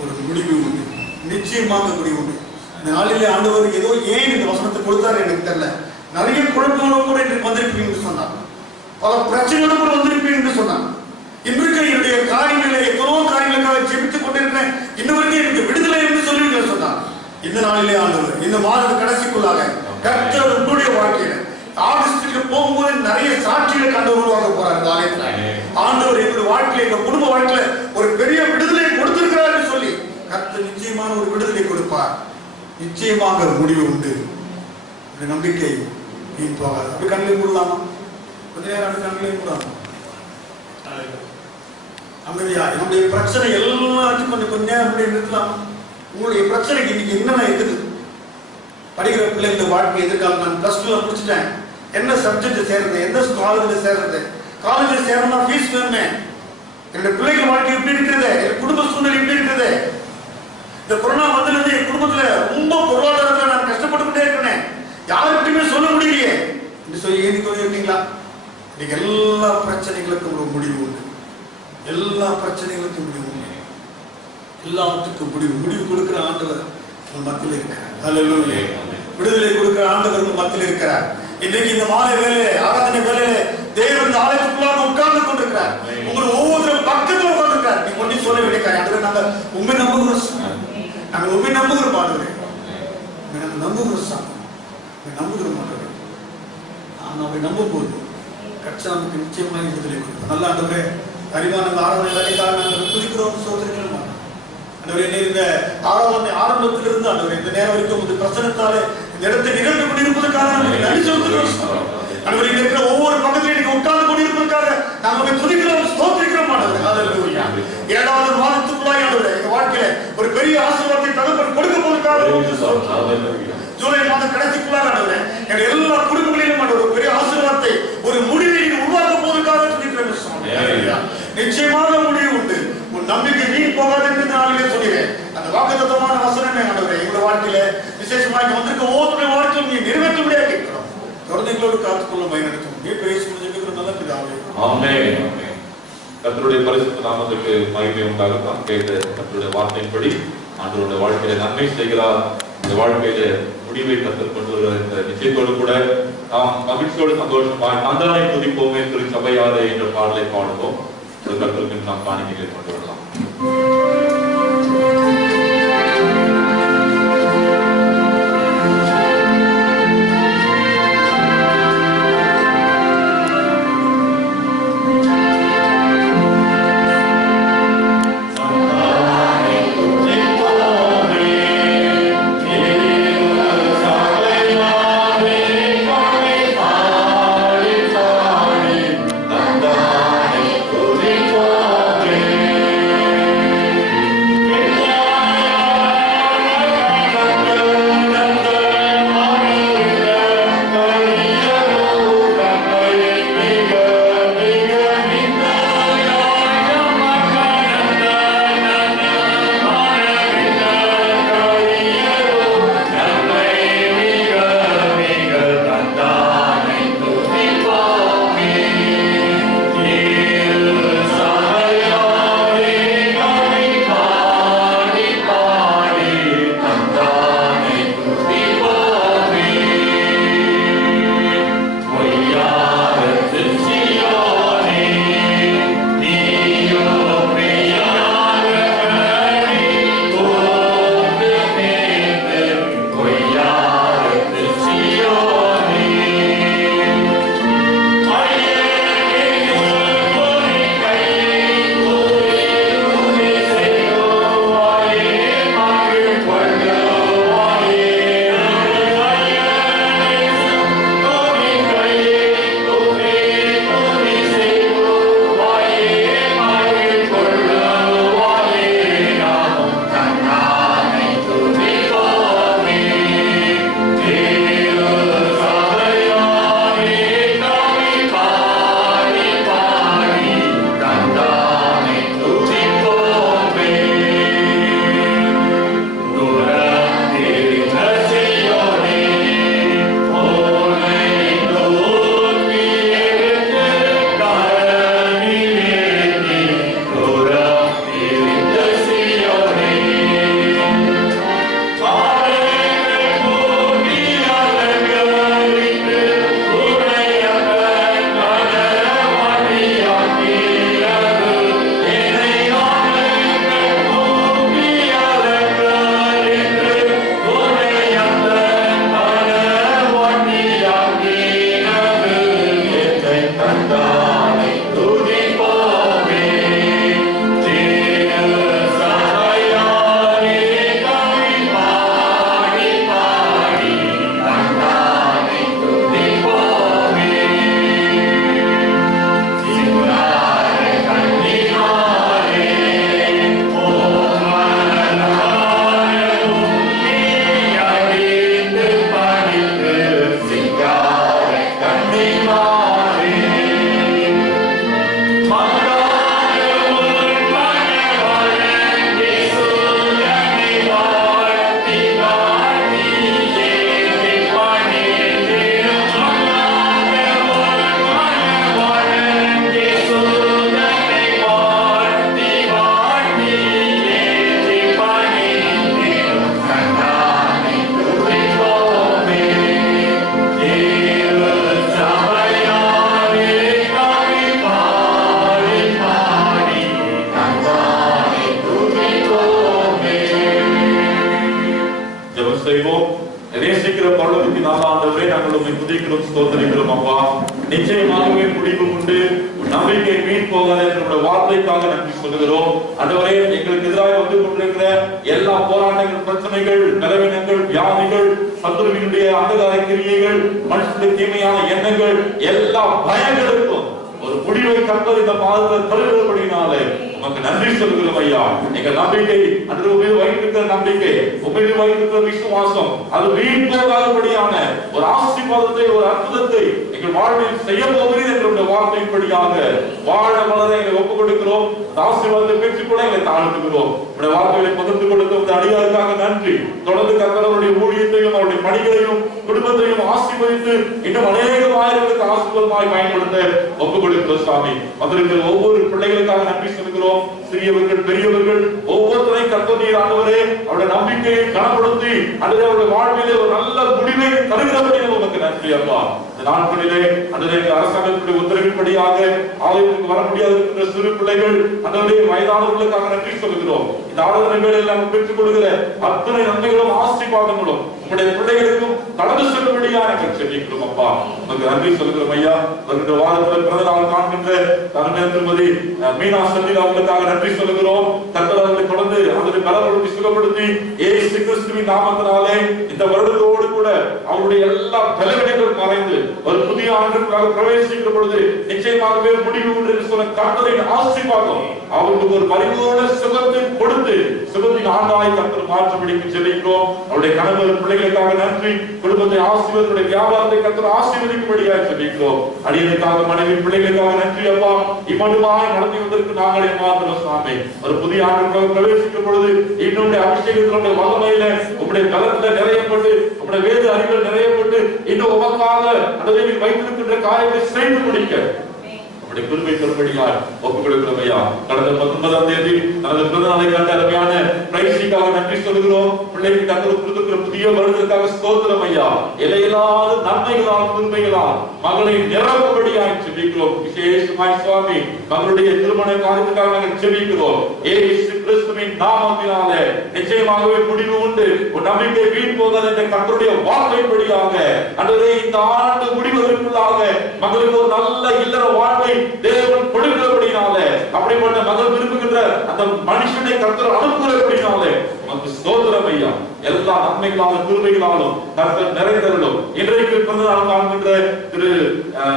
ஒரு முடிவு உண்டு, நிச்சயமாக முடிவு உண்டு. இந்த நாளிலே ஆண்டவர் ஏதோ ஏன் இந்த வசனத்தை கொடுத்தாரு எனக்கு தெரியல. நிறைய குழப்பங்களோடு கூட இன்றைக்கு வந்திருப்பீங்க சொன்னார். பல பிரச்சனையோடு கூட வந்திருப்பீங்க என்று சொன்னார். இன்றைக்கு என்னுடைய காரியங்களை எத்தனோ காரியங்களுக்காக ஜெபித்துக் கொண்டிருக்கிறேன், இன்னவருக்கு எனக்கு விடுதலை என்று சொல்லுவீங்க சொன்னார். இந்த நாளிலே ஆண்டவர் இந்த மாத கடைசிக்குள்ளாக கர்த்தர் உங்களுடைய வாழ்க்கையில ஆகஸ்டுக்கு போகும்போது நிறைய சாட்சிகளை கண்டு உருவாக்க போறார். இந்த ஆலயத்துல ஆண்டவர் எங்களுடைய வாழ்க்கையில, எங்க குடும்ப வாழ்க்கையில ஒரு பெரிய விடுதலை கொடுத்திருக்கிறார் என்று சொல்லி கர்த்தர் நிச்சயமான ஒரு விடுதலை கொடுப்பார். நிச்சயமாக முடிவு உண்டு. நம்பிக்கை வீண் போகாது. அப்படி கண்ணிலே மூடலாமா? கொஞ்ச நேரம் கண்ணிலே மூடலாமா? அமைதியா. நம்முடைய பிரச்சனை எல்லாத்தையும் கொஞ்ச நேரம் நிறுத்தலாம். உங்களுடைய பிரச்சனைக்கு இன்னைக்கு என்னென்ன இருக்குது? படிக்கிற பிள்ளைங்க வாழ்க்கை எதிர்காலம். நான் பிளஸ் 2 முடிச்சுட்டேன். என்ன சப்ஜெக்ட் சேர்றது? எந்த காலேஜில் சேர்றது? காலேஜில் சேரணும்னா ஃபீஸ் வேணுமே. என்னுடைய பிள்ளைகள் வாழ்க்கை எப்படி இருக்கிறது? என் குடும்ப சூழ்நிலை எப்படி இருக்கிறது? இந்த கொரோனா வந்திருந்து என் குடும்பத்துல ரொம்ப பொருளாதாரத்தில் நான் கஷ்டப்பட்டுக்கிட்டே இருக்கிறேன். யாருக்குமே சொல்ல முடியலையே என்று சொல்லி ஏன் சொல்லியிருக்கீங்களா? இன்னைக்கு எல்லா பிரச்சனைகளுக்கும் ஒரு முடிவு உண்டு. எல்லா பிரச்சனைகளுக்கும் முடிவு உண்டு. எல்லாத்துக்கும் முடிவு கொடுக்கிற ஆண்டவர் மத்தியில் இருக்கிறார். அல்லேலூயா. விடுதலை கொடுக்கிற ஆண்டவர் மத்தியில் இருக்கிறார். இன்னைக்கு இந்த மாலை வேலை, ஆராதனை வேலையில தேவன் இந்த ஆலயத்துக்குள்ளாக உட்கார்ந்து கொண்டிருக்கிறார். உங்களுக்கு ஒவ்வொருத்தரும் பக்கத்தில் உட்கார்ந்துருக்கார். நீ கொண்டு சொல்ல வேண்டிய ஆண்டவர், நாங்க உண்மை நம்புகிறோம். நாங்கள் உண்மை நம்புகிறோம் ஆண்டவரே. நாங்கள் நம்புகிறோம் சாமி. நம்புகிறோம் ஆண்டவரே. நான் அவை நம்பும் போது கட்சி நமக்கு நிச்சயமாக விடுதலை கொடுக்கும். நல்ல ஆண்டவரே, அறிவான ஆராதனை வேலைக்காக நாங்கள் துதிக்கிறோம், சோதரிக்கிறோம். இந்த ஆராதனை ஆரம்பத்திலிருந்து ஆண்டவரே இந்த நேரம் வரைக்கும் இந்த பிரச்சனத்தாலே இந்த இடத்தை நிகழ்ந்து கொண்டிருப்பதற்காக நன்றி செலுத்துகிறோம். ஆண்டவரே, இங்க இருக்கிற ஒவ்வொரு பக்கத்திலும் நீங்க உட்கார்ந்து கொண்டிருப்பதற்காக நாங்கள் துதிக்கிறோம், ஸ்தோத்திரிக்கிறோம் ஆண்டவரே. ஹல்லேலூயா. 7வது மாதத்துக்குள்ளாய் ஆண்டவரே எங்க வாழ்க்கையில ஒரு பெரிய ஆசீர்வாதத்தை தகப்பன் கொடுக்க போவதற்காக ஜூலை மாதம் கடைசிக்குள்ளாக ஆண்டவரே எங்க எல்லா குடும்பங்களிலும் ஆண்டவரே ஒரு பெரிய ஆசீர்வாதத்தை, ஒரு முடிவை நீங்க உருவாக்க போவதற்காக துதிக்கிறோம் சுவாமி. ஹல்லேலூயா. நிச்சயமாக முடிவு உண்டு. உன் நம்பிக்கை வீண் போகாது என்று நாளிலே சொல்லுவேன். அந்த வாக்குத்தத்தமான வசனமே ஆண்டவரே எங்களுடைய வாழ்க்கையில விசேஷமாக வந்திருக்க ஒவ்வொருடைய வாழ்க்கையும் நீ நிறைவேற்றும்படியா கேட்கிறோம். குழந்தைகளோடு காத்துக்கொள்ள பயனெடுக்கும். நீ பேசி முடிஞ்சுக்கிற நல்ல பிதாவே. ஆமென். கர்த்தருடைய பரிசுத்த நாமத்துக்கு மகிமை உண்டாகட்டும். கேட்ட கர்த்தருடைய வார்த்தையின்படி ஆண்டவருடைய வாழ்க்கையில நன்மை செய்கிறார். இந்த வாழ்க்கையில முடிவை கர்த்தர் கொண்டு வருகிற இந்த நிச்சயத்தோடு கூட நாம் மகிழ்ச்சியோடு சந்தோஷமாக தந்தானை துதிப்போமே திரு சபையாரே என்ற பாடலை பாடுவோம். கர்த்தருக்கு நாம் காணிக்கைகளை கொண்டு வரலாம். Amen. நிச்சயமாகவே முடிவு உண்டு, நம்பிக்கை வீண் போகாது என்ற வார்த்தைக்காக நன்றி சொல்லுகிறோம். ஆண்டவரே, எங்களுக்கு எதிராக வந்து கொண்டிருக்கிற எல்லா போராட்டங்கள், பிரச்சனைகள், பலவீனங்கள், வியாதிகள், சத்துருவினுடைய அந்தகார கிரியைகள், மனுஷனுடைய தீமையான எண்ணங்கள், எல்லா பயங்களுக்கும் ஒரு முடிவை கர்த்தர் இந்த மாதத்தில் தருகிறபடினாலே உமக்கு நன்றி சொல்கிறோம் ஐயா. எங்கள் நம்பிக்கை அன்று உண்மையை வைத்திருக்கிற நம்பிக்கை, உண்மையை வைத்திருக்கிற விசுவாசம், அது வீண் போகாதபடியான ஒரு ஆசீர்வாதத்தை, ஒரு அற்புதத்தை எங்கள் வாழ்வில் செய்ய போகிறீர் என்ற வார்த்தைப்படியாக வாழ வளர எங்களை ஒப்புக் கொடுக்கிறோம். ஆசீர்வாதத்தை பெற்றுக்கொள்ள எங்களை தாழ்த்துகிறோம். உடைய வார்த்தைகளை பகிர்ந்து கொடுத்த இந்த அடியாருக்காக நன்றி. தொடர்ந்து கர்த்தருடைய ஊழியத்தையும் அவருடைய பணிகளையும் குடும்பத்தையும் ஆசீர்வதித்து இன்னும் அநேக ஆயிரங்களுக்கு ஆசீர்வாதமாய் பயன்படுத்த ஒப்புக் கொடுக்கிறோம் சாமி. வந்திருக்கிற ஒவ்வொரு பிள்ளைகளுக்காக நன்றி சொல்கிறோம். சிறியவர்கள், பெரியவர்கள் ஒவ்வொருத்தரையும் கர்த்தர் நீர் ஆண்டவரே அவருடைய நம்பிக்கையை கனப்படுத்தி அல்லது அவருடைய வாழ்விலே ஒரு நல்ல முடிவை தருகிறபடி நமக்கு நன்றி அப்பா. இந்த நாட்களிலே அன்றைய அரசாங்கத்துடைய உத்தரவின்படியாக ஆலயத்துக்கு வர முடியாது இருக்கின்ற சிறு பிள்ளைகள், அன்றைய வயதானவர்களுக்காக நன்றி சொல்கிறோம். இந்த ஆராதனை வேளையில் நாம் பெற்றுக் கொள்கிற அத்தனை நன்மைகளும் ஆசீர்வாதங்களும் உங்களுடைய பிள்ளைகளுக்கும் கடந்து செல்லும்படியா நாங்கள் செல்லிக்கிறோம் அப்பா. உங்களுக்கு நன்றி சொல்கிறோம் ஐயா. வருகின்ற வாரத்தில் பிறந்த நாள் காண்கின்ற தருணம் திருமதி மீனா சந்தில் அவர்களுக்காக நன்றி சொல்கிறோம். கர்த்தர் அவர்களை தொடர்ந்து அவருடைய பலப்படுத்தி சுகப்படுத்தி இயேசு கிறிஸ்துவின் நாமத்தினாலே இந்த வருடத்தோடு கூட அவருடைய எல்லா பலவீனங்களும் மறைந்து ஒரு புதிய ஆண்டுக்காக பிரவேசிக்கிற பொழுது நிச்சயமாகவே முடிவு உண்டு என்று சொன்ன கர்த்தரின் ஆசீர்வாதம் அவர்களுக்கு ஒரு பரிபூர்ண சுகத்தை கொடுத்து சுகத்தின் ஆண்டாய் கர்த்தர் மாற்றப்படிக்கு செல்லிக்கிறோம். அவருடைய கணவர் பிள்ளைகளுக்காக நன்றி. குடும்பத்தை ஆசீர்வதிகளுடைய வியாபாரத்தை கர்த்தர் ஆசீர்வதிக்கும்படியாக செல்லிக்கிறோம். அடியனுக்காக மனைவி பிள்ளைகளுக்காக நன்றி அப்பா. இம்மட்டுமாய் நடத்தி வந்திருக்கு நாங்களே மாத்திரம் சாமி. ஒரு புதிய ஆண்டுக்காக பிரவேசிக்கும் பொழுது இன்னும் அபிஷேகத்தினுடைய வல்லமையில உங்களுடைய பலத்துல நிறையப்பட்டு உங்களுடைய வேத அறிவில் நிறையப்பட்டு இன்னும் உமக்காக அந்த வைத்திருக்கின்ற காரியத்தை செய்து முடிக்க கிருபை தரும்படியாய் ஒப்புக் கொடுக்கிறோம் ஐயா. கடந்த 19ஆம் தேதி நமது பிறந்த நாளை கண்ட அருமையான பிரைஸுக்காக நன்றி சொல்கிறோம். பிள்ளைக்கு கர்த்தர் கொடுத்திருக்கிற புதிய வருடத்திற்காக ஸ்தோத்திரம் ஐயா. இலையில்லாத நன்மைகளால் புதுமைகளால் மகளை நிரப்பும்படியாய் செபிக்கிறோம். விசேஷமாய் சுவாமி மகளுடைய திருமண காரியத்துக்காக நாங்கள் செபிக்கிறோம். இயேசு கிறிஸ்துவின் நாமத்தினாலே நிச்சயமாகவே முடிவு உண்டு, ஒரு நம்பிக்கை வீண் போகாது என்ற கர்த்தருடைய வார்த்தைப்படியாக அன்றைய இந்த ஆண்டு முடிவதற்குள்ளாக மகளுக்கு ஒரு நல்ல இல்லற வாழ்வை தேவன் கொடுக்கிறபடினாலே, அப்படிப்பட்ட மகள் விரும்புகின்ற அந்த மனுஷனை கர்த்தர் அனுப்புகிறபடினாலே நமக்கு ஸ்தோத்திரம் ஐயா. எல்லா நன்மைகளாலும் கிருபைகளாலும் கர்த்தர் நிறைந்தருளும். இன்றைக்கு பிறந்த நாள் காண்கின்ற திரு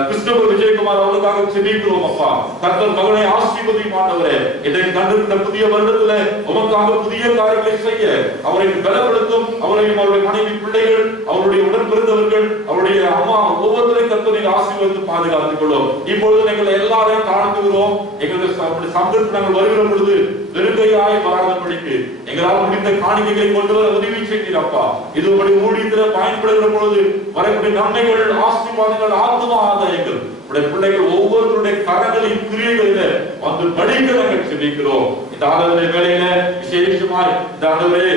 கிறிஸ்டோபர் விஜயகுமார் அவர்களுக்காக செபிக்கிறோம் அப்பா. கர்த்தர் மகனை ஆசீர்வதியும் ஆண்டவரே. இன்றைக்கு கண்டிருக்கிற புதிய வருடத்துல உமக்காக புதிய காரியங்களை செய்ய அவரை பலப்படுத்தும். அவரையும் அவருடைய மனைவி பிள்ளைகள், அவருடைய உடன் பிறந்தவர்கள், அவருடைய அம்மா ஒவ்வொருத்தரையும் கர்த்தர் ஆசீர்வதித்து பாதுகாத்துக் கொள்ளும். இப்பொழுது நீங்கள் எல்லாரையும் தாழ்த்துகிறோம். எங்களுக்கு சம்பளத்துக்கு நாங்கள் வருகிற பொழுது வெறுங்கையாய் வராதபடிக்கு எங்களால் முடிந்த காணிக்கைகளை கொண்டு வர உதவி செய்கிறப்பா. இது உங்களுடைய ஊழியத்தில் பயன்படுகிற பொழுது வரக்கூடிய நன்மைகள், ஆசீர்வாதங்கள், ஆத்ம ஆதாயங்கள் உடைய பிள்ளைகள் ஒவ்வொருவருடைய கரங்களின் கிரியைகளில வந்து படிக்க நாங்கள் செபிக்கிறோம். இந்த ஆராதனை வேளையில விசேஷமாய் இந்த ஆண்டவரே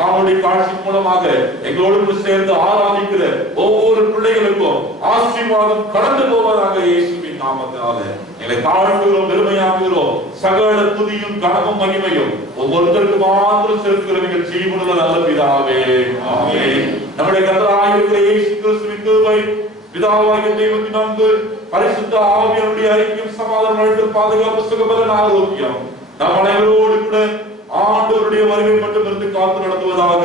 காணொளி காட்சி மூலமாக எங்களோடு சேர்ந்து ஆராதிக்கிற ஒவ்வொரு பிள்ளைகளுக்கும் ஆசீர்வாதம் கடந்து போவதாக இயேசுவின் நாமத்தினாலே எங்களை தாழ்த்துகிறோம், பெருமையாக்குகிறோம். சகல துதியும் கனமும் மகிமையும் ஒவ்வொருத்தருக்கு மாத்திரம் செலுத்துகிற ஜீவனுள்ள நல்ல பிதாவே, ஆமென். நம்முடைய கர்த்தராகிய இருக்கிற இயேசு கிறிஸ்துவின் கிருபை, பிதாவாகிய தெய்வத்தின் அன்பு, பரிசுத்த ஆவியானுடைய ஐக்கியம், சமாதானம், பாதுகாப்பு, சுகபலன், ஆரோக்கியம் நம் அனைவரோடு கூட ஆண்டவருடைய வருகை மட்டும் இருந்து காத்து நடத்துவதாக.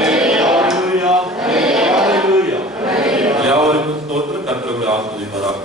ஹalleluya ஹalleluya யாவருக்கும் ஸ்தோத்திரம். கர்த்தர் உங்களை ஆசீர்வதிப்பாராக.